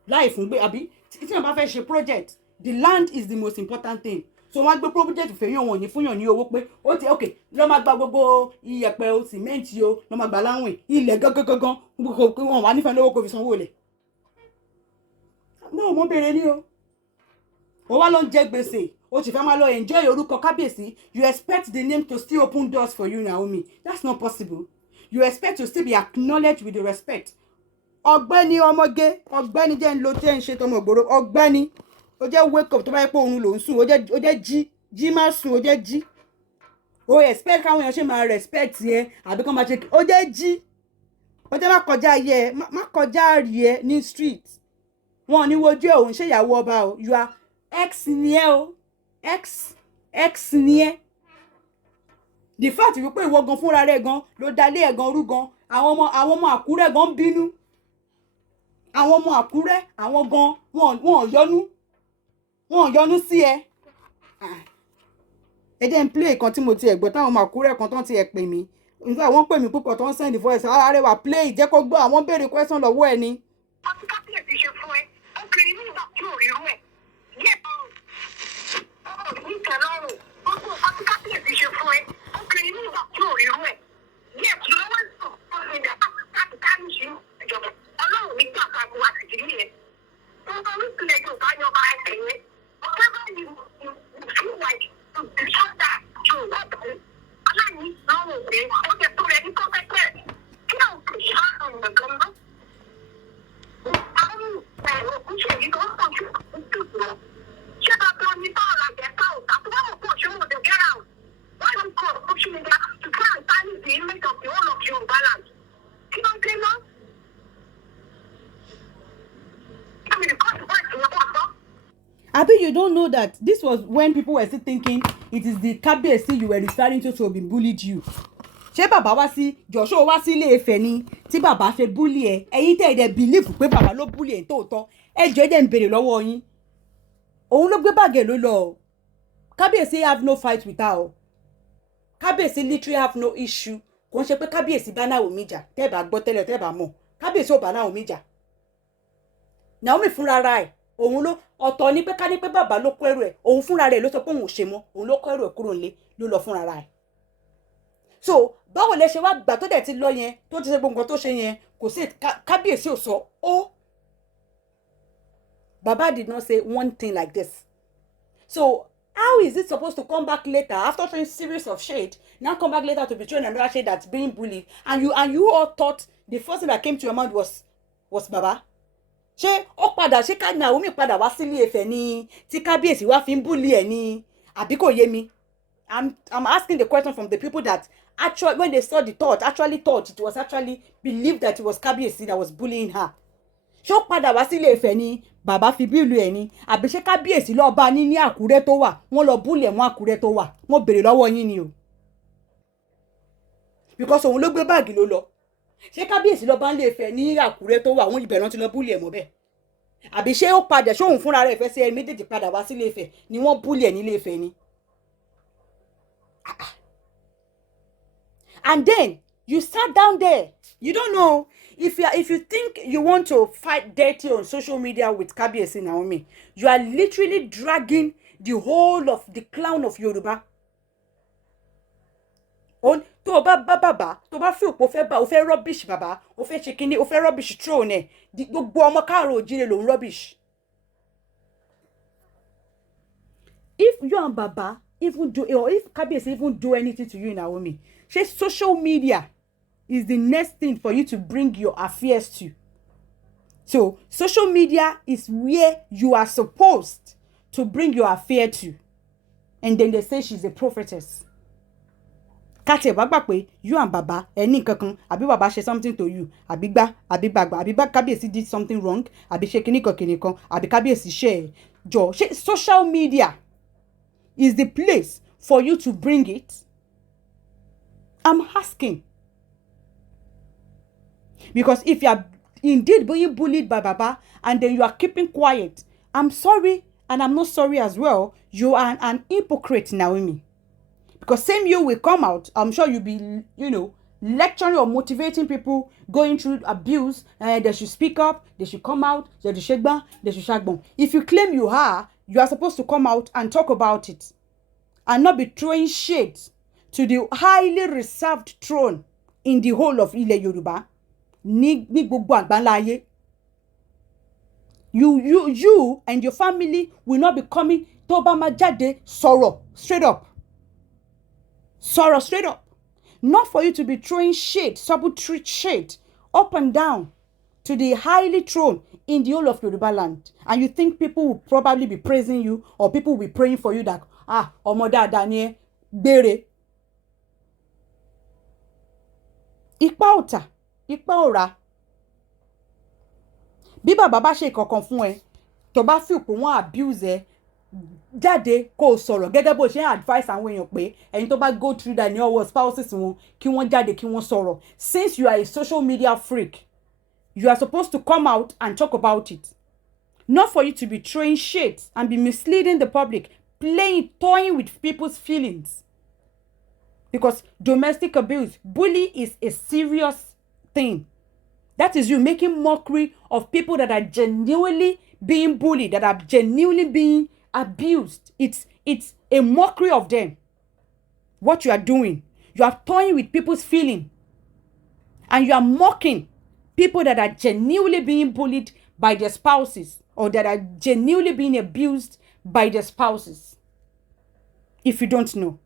Láì fún gbé àbí tí wọ́n bá fẹ́ ṣe project the land is the most important thing. So wọ́n gbé project fèyàn wọn ní fúnyàn ní owó pé ó ti okay lọ máa gba gbogbo iyẹ̀pẹ̀ o cement o lọ máa gba láwìn ilẹ̀ gangan wọn wà nífẹ̀ẹ́ lówó kó fi sanwó lẹ̀. No mo bèrè ní o ó wá ló ń jẹ gbèsè ó ti fẹ́ máa lọ enjoy orúkọ kábíyèsí. You expect the name to still open doors for you, Naomi? That's not possible. You expect to still be acknowledged with the respect. Ọ̀gbẹ́ni ọmọge, ọ̀gbẹ́ni jẹ́ ń lo jẹ́ ń ṣe tọmọ ìgboro, ọ̀gbẹ́ni ó jẹ́ wake up tó bá yẹ pé òun ló ń sùn, ó jẹ́ jí má sùn, ó jẹ́ jí. O expect káwọn èèyàn ṣe máa respect yẹ àbí kán máa ṣe, ó jẹ́ jí. Ó jẹ́ má kọjá yẹ, má kọjá rí ẹ ní street. Wọn ò ní wojú ẹ̀ òun ṣe ìyàwó ọba o. You are ex ni ẹ o. Ex ni ẹ. The fact wípé ìwọ gan fúnra rẹ̀ gan ló dalé ẹ̀ gan rú gan. Àwọn ọmọ Àkúrẹ́ gan ń bínú. Àwọn ọmọ Àkúrẹ́ àwọn gan wọn ò yọnu sí ẹ. Ẹ jẹ́ n play kan tí mo ti ẹ̀ gbọ́ táwọn ọmọ Àkúrẹ́ kan tán ti ẹ̀ pè mí. Nígbà wọ́n pè mí púpọ̀ tó ń send voice AREWA play jẹ́ kó gbọ́ àwọn béèrè question lọ́wọ́ ẹ ni. Ọtí kábíyèsí ṣe fún ẹ, ó kiri ní ìgbà tí ò rí rú ẹ̀. Yẹ́ ní ìtẹ̀lọ́rùn, gbogbo ọtí kábíyèsí ṣe fún ẹ, ó kiri ní ìgbà tí ò rí rú ẹ̀. Yẹ́ kí ló wá sọ fún mi dà láti kárí sí ìjọba. Ọlọ́run ní gbà pa àbúrò àtìkì nìyẹn. Gbogbo oríṣiríṣi Yorùbá yọba ẹsẹ̀ yẹn. Ọ̀pẹ́ báyìí fún wáyé ìṣọ́dà tó wà báyìí. Aláìní lọ́rùn òde, ó jẹ tó rẹ ní kọ́pẹ́pẹ́. Kí ló ń pè ṣáà nǹkan náà? Abi, you don't know that this was when people were still thinking it is the kábíyèsí you were referring to have been bullied you. Ṣé bàbá wá sí Joshua wá sí Ilé Ifẹ̀ ni tí bàbá ṣe bully ẹ ẹ̀yin tẹ́ ẹ dẹ̀ believe pé bàbá ló bully ẹ tóòtọ́ ẹ jọ̀ọ́ ẹ dẹ̀ ń béèrè lọ́wọ́ yín òun ló gbé bàgẹ́ ló lọ kábíyèsí have no fight with her o kábíyèsí literally have no issue kò ń ṣe pé kábíyèsí bá Naomi jà tẹ́ bá gbọ́ tẹ́lẹ̀ tẹ́ bá mọ̀ kábíyèsí ò bá Naomi jà Naomi fúnra ra ẹ̀ òun ló ọ̀tọ̀ ní pé ká ní pé bàbá ló kó ẹrù ẹ̀ òun fúnra rẹ̀ ló sọ pé òun ò ṣe mọ́ òun ló kó ẹrù ẹ̀ kúrò nílé ló lọ fúnra ra ẹ̀ so báwo lẹ ṣe wá gbà tó dẹ̀ ti lọ yẹn tó ti ṣe gbogbo nǹkan tó ṣe yẹn kò sí kábíyèsí ò sọ ó baba did not say one thing like this so how is it supposed to come back later after showing series of shade now come back later to betray another shade that's being bullied and you all thought the first thing that came to your mind was baba ṣé ó padà ṣé ká Naomi padà wá sílé Ifẹ̀ ni tí kábíyèsí wá fi ń bully ẹ̀ ni àbí kò yé mi I'm asking the question from the people that actually when they saw the thought it was actually believed that it was kábíyèsí that was bullying her ṣé ó padà wá sílé Ifẹ̀ ni bàbá fi bílù ẹ̀ ni àbí ṣé kábíyèsí lọ bá ní Àkúrẹ́ tó wà wọ́n lọ bully ẹ̀ wọ́n Àkúrẹ́ tó wà wọ́n béèrè lọ́wọ́ yín ni o because òun ló gbé báàgì ló lọ ṣé kábíyèsí lọ bá ń lè Ifẹ̀ ní Àkúrẹ́ tó wà wọ́n ibẹ̀ náà ti lọ bully ẹ̀ mọ́ bẹ́ẹ̀ àbí ṣé ó padà ṣé òun fúnra rẹ̀ fẹ́ sí ẹ méjèèjì padà wá sílé Ifẹ̀ ni wọ́n bully ẹ̀ nílé Ifẹ̀ ni. And then you sat down there. You don't know if you think you want to fight dirty on social media with Kábíyèsí Naomi, you are literally dragging the whole of the clown of Yoruba. On tó bá bàbá tó bá fi òpó fẹ́ bá o fẹ́ rubbish bàbá o fẹ́ ṣe kíní o fẹ́ rubbish throne ẹ̀ gbogbo ọmọ káàró òjìrè ló ń rubbish. If you and Baba even do or if Kábíyèsí even do anything to you Naomi, social media is the next thing for you to bring your affairs to. So social media is where you are supposed to bring your affair to. And then they say she's a prophetess. Kate wá gbà pé you and Baba ẹni kankan àbí Baba ṣe something to you àbí gbà àbí gbàgbà àbí bá Kábíyèsí did something wrong àbí ṣe kíníkan àbí Kábíyèsí ṣe jọ ṣe social media is the place for you to bring it. I'm asking. Because if you are indeed being bullied by Baba and then you are keeping quiet, I'm sorry and I'm not sorry as well. You are an hypocrite, Naomi. Because same you will come out, I'm sure you'll be, lecturing or motivating people going through abuse. They should speak up, they should come out, they should shagban. If you claim you are supposed to come out and talk about it and not be throwing shade to the highly reserved throne in the whole of Ilẹ̀ Yorùbá ní gbogbo àgbáńlá ayé. You and your family will not be coming tó bá máa jáde sọ̀rọ̀ straight up. Sọ̀rọ̀ straight up. Not for you to be throwing shade, subtle shade, up and down to the highly throne in the whole of Yoruba land. And you think people will probably be praising you or people will be praying for you that, ọmọ dáadáa ni ẹ́, gbére. Ipa ọ̀tà, ipa ọ̀rá. Bí bàbá bá ṣe ìkọ̀kan fún ẹ, tó bá feel pé wọ́n abuse ẹ, jáde kó sọ̀rọ̀ gẹ́gẹ́ bó ṣe advice àwọn èèyàn pé ẹni tó bá go through that ní ọwọ́ spouses wọn kí wọ́n jáde kí wọ́n sọ̀rọ̀. Since you are a social media freak, you are supposed to come out and talk about it. Not for you to be throwing shades and be misleading the public, toying with people's feelings. Because domestic abuse, bully is a serious thing. That is you making mockery of people that are genuinely being bullied, that are genuinely being abused. It's a mockery of them. What you are doing. You are toying with people's feelings. And you are mocking people that are genuinely being bullied by their spouses or that are genuinely being abused by their spouses. If you don't know.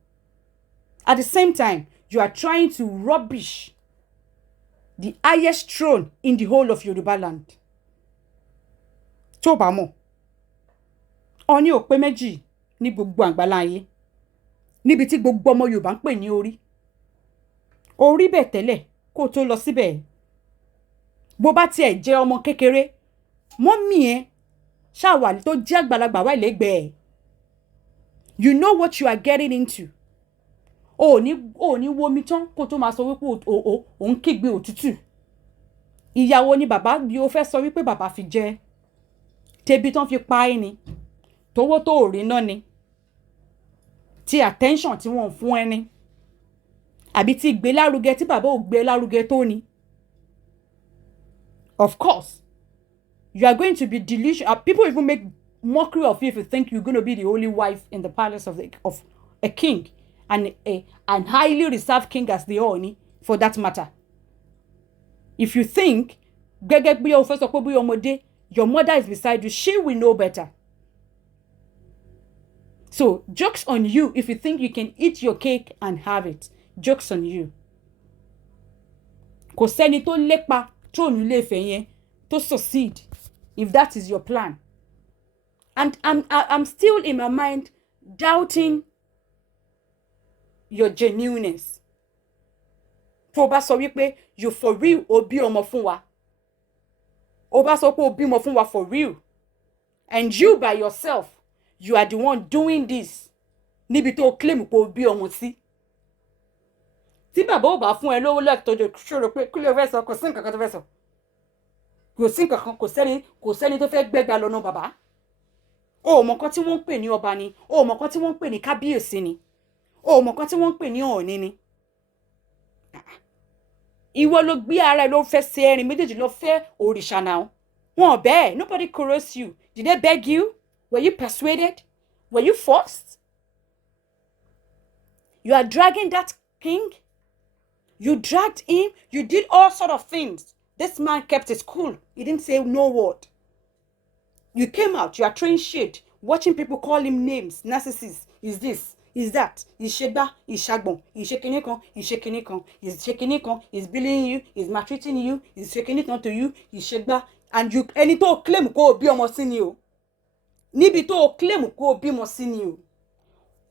At the same time, you are trying to rubbish the highest throne in the whole of Yoruba land. Tó bá mọ̀. Ọ̀ní ò pé méjì ní gbogbo àgbáláyé. Níbi tí gbogbo ọmọ Yorùbá ń pè ní orí. Orí bẹ̀ tẹ́lẹ̀ kó tó lọ síbẹ̀. Bó bá tiẹ̀ jẹ́ ọmọ kékeré, mọ́mì ẹ ṣàwà tó jẹ́ àgbàlagbà wà lẹ́gbẹ̀ẹ́. You know what you are getting into. Ó ní wo mi tán kó tó máa sọ wípé òun kígbe òtútù. Ìyàwó ni bàbá bí ó fẹ́ sọ wípé bàbá fi jẹ. Tẹ́bí tán fi pa ẹ́ ni. Tówó tó rí náà ni. Tí attention tí wọ́n fún ẹ ni. Àbí tí gbé lárugẹ tí bàbá ò gbé lárugẹ tó ni. Of course, you are going to be delusional. People even make mockery of you if you think you're going to be the only wife in the palace of a king and an highly reserved king as the ooni, for that matter. If you think, your mother is beside you, she will know better. So, jokes on you if you think you can eat your cake and have it. Jokes on you. Kò sẹ́ni tó lépa throne ilé Ifẹ̀ yẹn to succeed if that is your plan. And I'm still in my mind doubting your genuineness. Tó bá sọ wípé you for real ó bí ọmọ fún wa. Ó bá sọ pé ó bímọ fún wa for real. And you by yourself, you are the one doing this. Níbi tó claim pé ó bí ọmọ sí. Tí bàbá ò bá fún ẹ lówó lẹ́tọ́ jẹ́ ṣòro pé kí ló fẹ́ sọ kò sí nǹkan kan tó fẹ́ sọ. Kò sí nǹkan kan kò sẹ́ni tó fẹ́ gbẹ́gbà lọ́nà bàbá. O mọ̀ kan tí wọ́n ń pè ní ọba ni. O mọ̀ kan tí wọ́n ń pè ní kábíyèsí ni. O mọ̀ kan tí wọ́n ń pè ní ọ̀ọ̀ni ni. Ìwọ ló gbé ara ẹ ló fẹ́ ṣe ẹ̀rìn méjèèjì ló fẹ́ òrìṣà náà. Wọ́n bẹ́ẹ̀. Nobody coerced you. Did they beg you? Were you persuaded? Were you forced? You are dragging that king. You dragged him. You did all sort of things. This man kept his cool. He didn't say no word. You came out. You are throwing shade. Watching people call him names. Narcissist. Is this? Is that? Is Sheba? Is Shagbon? Is Shekinikon? Is Shekinikon? Is Shekinikon? Is bullying you? Is maltreating you? Is Shekinikon to you? Is Sheba? And you ẹni tó claim kó bí ọmọ sí ni o. Níbi tó claim kó bí ọmọ sí ni o.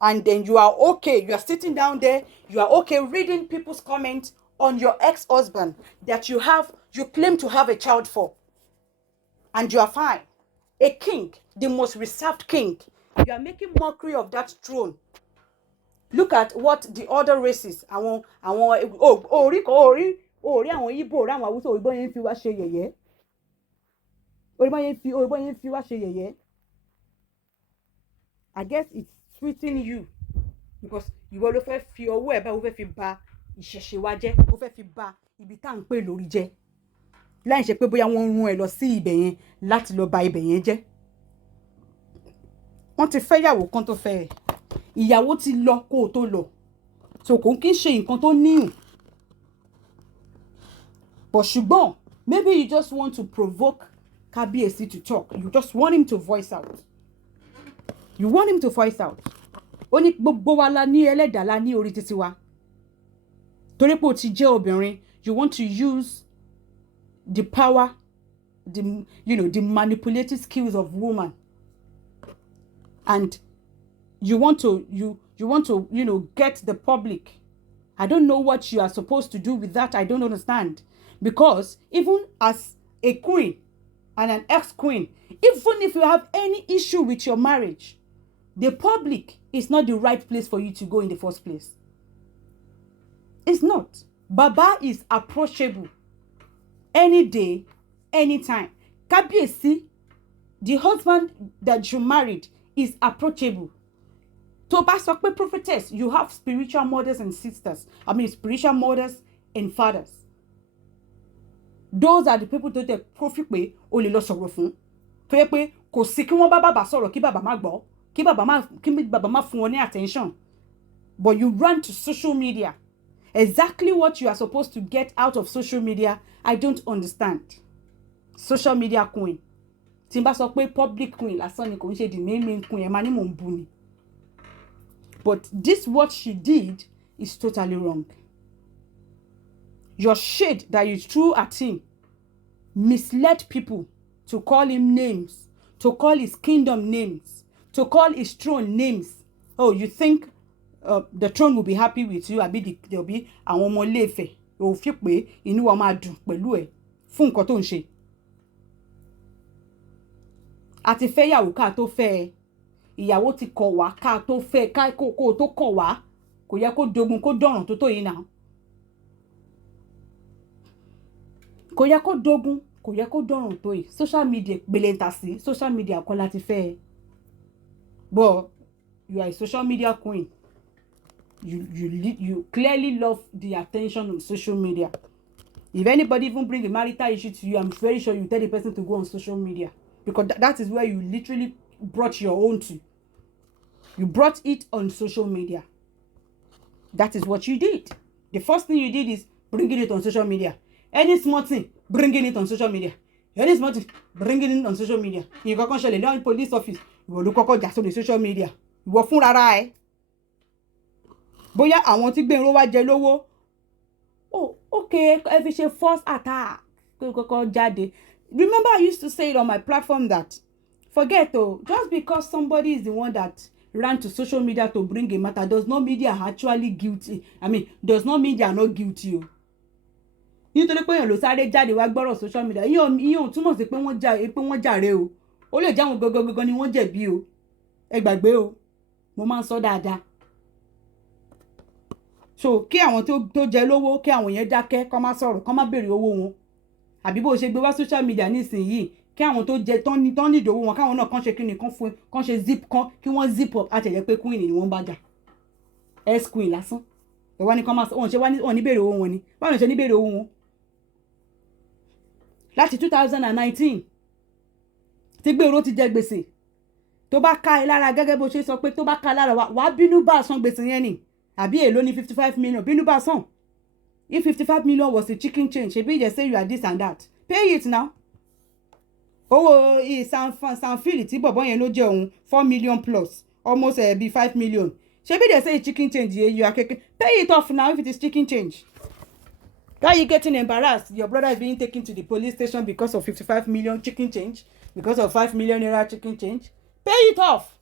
And then you are okay. You are sitting down there. You are okay reading people's comments on your ex-husband that you claim to have a child for. And you are fine. A king, the most reserved king. You are making mockery of that throne. Look at what the other races, àwọn orí àwọn Igbo, àwọn Hausa, Igbo yẹn fi wá ṣe yẹ̀yẹ́. Igbo yẹn fi wá ṣe yẹ̀yẹ́. I guess it's sweetening you because ìwọ ló fẹ́ fi ọwọ́ ẹ̀ bá ó fẹ́ fi ba ìṣẹ̀ṣe wa jẹ́, ó fẹ́ fi ba ibi tá ń pè lórí jẹ́. Láì ṣe pé bóyá wọ́n rún ẹ lọ sí ibẹ̀ yẹn láti lọ ba ibẹ̀ yẹn jẹ́. Wọ́n ti fẹ́ ìyàwó kan tó fẹ́ ẹ̀. Ìyàwó ti lọ kó o tó lọ. So kò kí ń ṣe nǹkan tó níhùn. But ṣùgbọ́n maybe you just want to provoke Kábíyèsí to talk. You just want him to voice out. You want him to voice out. Ó ní gbogbo wa la ní ẹlẹ́dàá la ní orí títí wa. Torí pé ó ti jẹ́ obìnrin, you want to use the power, the manipulative skills of woman. And you want to get the public. I don't know what you are supposed to do with that. I don't understand. Because even as a queen and an ex-queen, even if you have any issue with your marriage, the public is not the right place for you to go in the first place. It's not. Baba is approachable any day, anytime. Kábíyèsí, the husband that you married, is approachable. Tó bá sọ pé prophetess, you have spiritual mothers and sisters. Spiritual mothers and fathers. Those are the people tó tẹ prophet pé o lè lọ sọ̀rọ̀ fún. Tó yẹ pé kò sí kí wọ́n bá bàbá sọ̀rọ̀ kí bàbá má gbọ́, kí bàbá má fún wọn ní attention. But you run to social media. Exactly what you are supposed to get out of social media, I don't understand. Social media queen. Tí n bá sọ pé public queen lásán ni kò ń ṣe the main queen, ẹ máa ní mò ń bú ni. But this what she did is totally wrong. Your shade that you threw at him misled people to call him names, to call his kingdom names, to call his throne names. Oh, you think the throne will be happy with you? There'll be àwọn ọmọ Ilé-Ifẹ̀ ó fi pé inú wa máa dùn pẹ̀lú ẹ̀ fún nǹkan tó ń ṣe. Àti fẹ́ yàwó ká tó fẹ́ ìyàwó ti kọ̀ wá ká tó fẹ́ ká kó tó kọ̀ wá kò yẹ kó dogun kó dọ̀ràn tó yìí náà. Kò yẹ kó dogun kò yẹ kó dọ̀ràn tó yìí. Social media gbelenta sí social media kọ́ láti fẹ́. But you are a social media queen. You clearly love the attention on social media. If anybody even bring a marital issue to you, I'm very sure you tell the person to go on social media, because that is where you literally brought your own to. You brought it on social media. That is what you did. The first thing you did is bringing it on social media. Any small thing, bringing it on social media. Any small thing, bringing it on social media. You go come shele in police office. You go look just on the social media. You go fún rárá ẹ. Bóyá àwọn tí gbẹ̀rún wá jẹ lówó. Oh, okay, ẹ fi ṣe first attack. Remember I used to say it on my platform that forget just because somebody is the one that ran to social media to bring a matter does not mean they are actually guilty. Does not mean they are not guilty. Nítorí pé èèyàn ló sáré jáde wá gbọ́rọ̀ social media. Ìyẹn túmọ̀ sí pé wọ́n jàre o. Ó lè jáwọn gangan ni wọ́n jẹ̀bi o. Ẹ gbàgbé o. Mo máa ń sọ dáadáa. So kí àwọn tó jẹ lówó kí àwọn yẹn dákẹ́ kó má sọ̀rọ̀ kó má béèrè owó wọn. Àbí bó ṣe gbé wá social media nísìnyí kí àwọn tó jẹ tán ní ìdòwò wọn káwọn náà kàn ṣe kíni kàn ṣe zip kan kí wọ́n zip up àtẹ̀jẹ́ pé queen ni wọ́n bá jà. Ex queen lásán. Ẹ wá ní kó má sọ wọ́n ṣe wọ́n ní béèrè owó wọn ni. Báwo ni ṣe ní béèrè owó wọn? Láti 2019 tí gbèrò ti jẹ gbèsè tó bá ká ẹ lára gẹ́gẹ́ bó ṣe sọ pé tó bá ká lára wàá bínú bá san gbèsè yẹn ni. Àbí èló ní 55 million bínú bá san. If 55 million was a chicken change, shebi they say you are this and that. Pay it now. Owó Sanfili tí bọ̀bọ́ yẹn ló jẹ́ òun 4 million plus, almost be 5 million. Shebi they say chicken change, you are keke. Pay it off now if it is chicken change. Why are you getting embarrassed? Your brother is being taken to the police station because of 55 million chicken change, because of 5 million naira chicken change. Pay it off.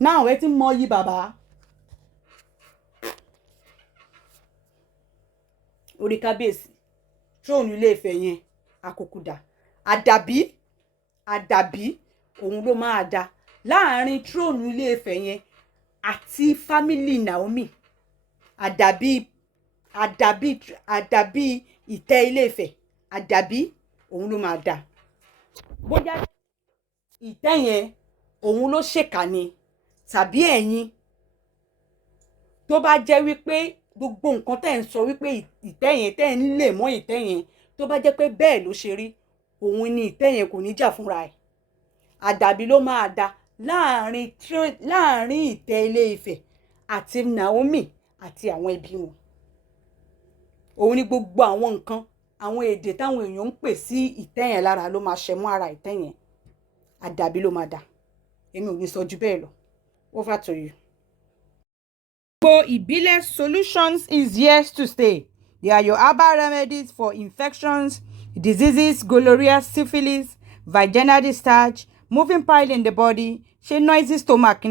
Now, waiting more yi baba. Orí Kábíyèsí throne Ilé-Ifẹ̀ yẹn àkókòdà àdàbí òun ló máa dá láàrin throne Ilé-Ifẹ̀ yẹn àti family Naomi. Àdàbí ìtẹ́ Ilé-Ifẹ̀ àdàbí òun ló máa dá. Bóyá ìtẹ́ yẹn òun ló ṣèkà ni tàbí ẹ̀yin tó bá jẹ́ wípé gbogbo nǹkan tẹ́ ń sọ wípé ìtẹ́ yẹn tẹ́ ń lè mọ́ ìtẹ́ yẹn tó bá jẹ́ pé bẹ́ẹ̀ ló ṣe rí òun ni ìtẹ́ yẹn kò ní jà fúnra ẹ̀. Àdàbí ló máa dá láàrin ìtẹ́ Ilé-Ifẹ̀ àti Naomi àti àwọn ẹbí wọn. Òun ni gbogbo àwọn nǹkan àwọn èdè táwọn èèyàn ń pè sí ìtẹ́ yẹn lára ló máa ṣẹ mọ́ ara ìtẹ́ yẹn. Àdàbí ló máa dà. Èmi ò ní sọ ju bẹ́ẹ̀ lọ. Over to you. Ìbílẹ̀ solutions is here to stay. They are your herbal remedies for infections, diseases, gonorrhea, syphilis, vaginal discharge, moving pile in the body, noisy stomach,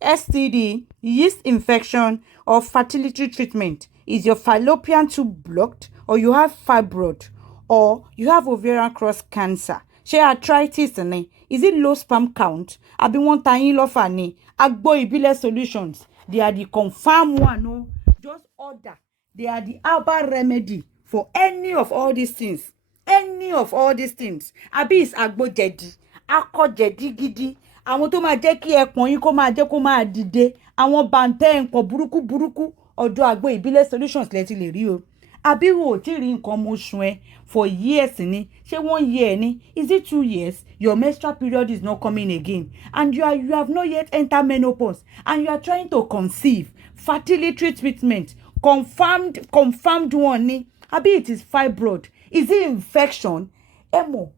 STD, yeast infection, or fertility treatment. Is your fallopian tube blocked, or you have fibroid, or you have ovarian cross cancer? Arthritis ni? Is it low sperm count? Àbí wọ́n ta yín lọ́fà ni? Agbo Ìbílẹ̀ solutions. They are the confirmed one. No, just order. They are the herbal remedy for any of all these things. Any of all these things. Àbí is agbo jẹ̀dí, akọ jẹ̀dí gidi. Àwọn tó máa jẹ́ kí ẹpọ̀n yín kó máa jẹ́ kó máa dìde. Àwọn bàǹtẹ́ nǹkan burúkú ọ̀dọ̀ Agbo Ìbílẹ̀ solutions lẹ ti lè rí o. Àbí wo tí rí nǹkan mo sun ẹ for years ni? Ṣé 1 year ni? Is it 2 years? Your menstrual period is not coming again, and you have not yet entered menopause, and you are trying to conceive. Fertility treatment confirmed one ni? Àbí it is fibroid? Is it infection?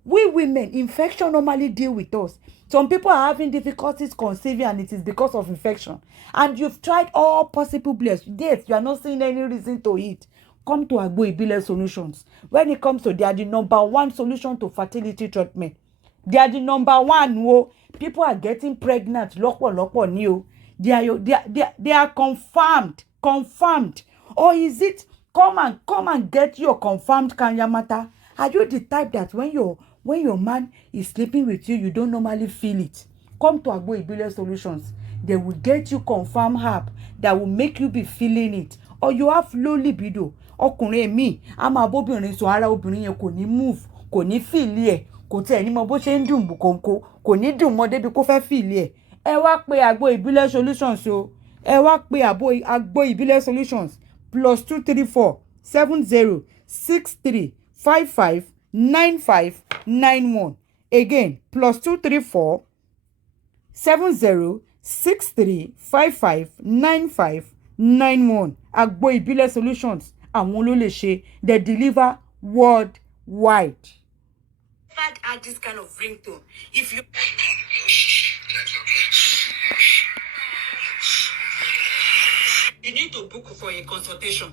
We women, infection normally deal with us. Some people are having difficulties conceiving, and it is because of infection. And you've tried all possible ways. Yes, you are not seeing any reason to it. Come to Agbo Ìbílẹ̀ solutions. When it comes to, they are the #1 solution to fertility treatment. They are the #1. Oh, people are getting pregnant. Lọ́pọ̀lọpọ̀ ni o. They are confirmed. Or is it come and get your confirmed kanyamata? Are you the type that when your man is sleeping with you, you don't normally feel it? Come to Agbo Ìbílẹ̀ solutions. They will get you confirmed herb that will make you be feeling it. Or you have low libido. Ọkùnrin mi a máa bóbìnrin sùn, ara obìnrin yẹn kò ní move, kò ní feel ẹ̀, kò tẹ̀ ní mọ bó ṣe ń dùn bùkọ̀ǹkọ̀, kò ní dùn mọ́ débi kó fẹ́ feel ẹ̀. Ẹ wá pé Agbo Ìbílẹ̀ solutions o. Ẹ wá pé Agbo Ìbílẹ̀ solutions +234 70 63 55 95 91. Again, +234 70 63 55 95 91. Agbo Ìbílẹ̀ solutions. Àwọn ló lè ṣe. They deliver worldwide. Add this kind of ringtone. If you need to book for a consultation.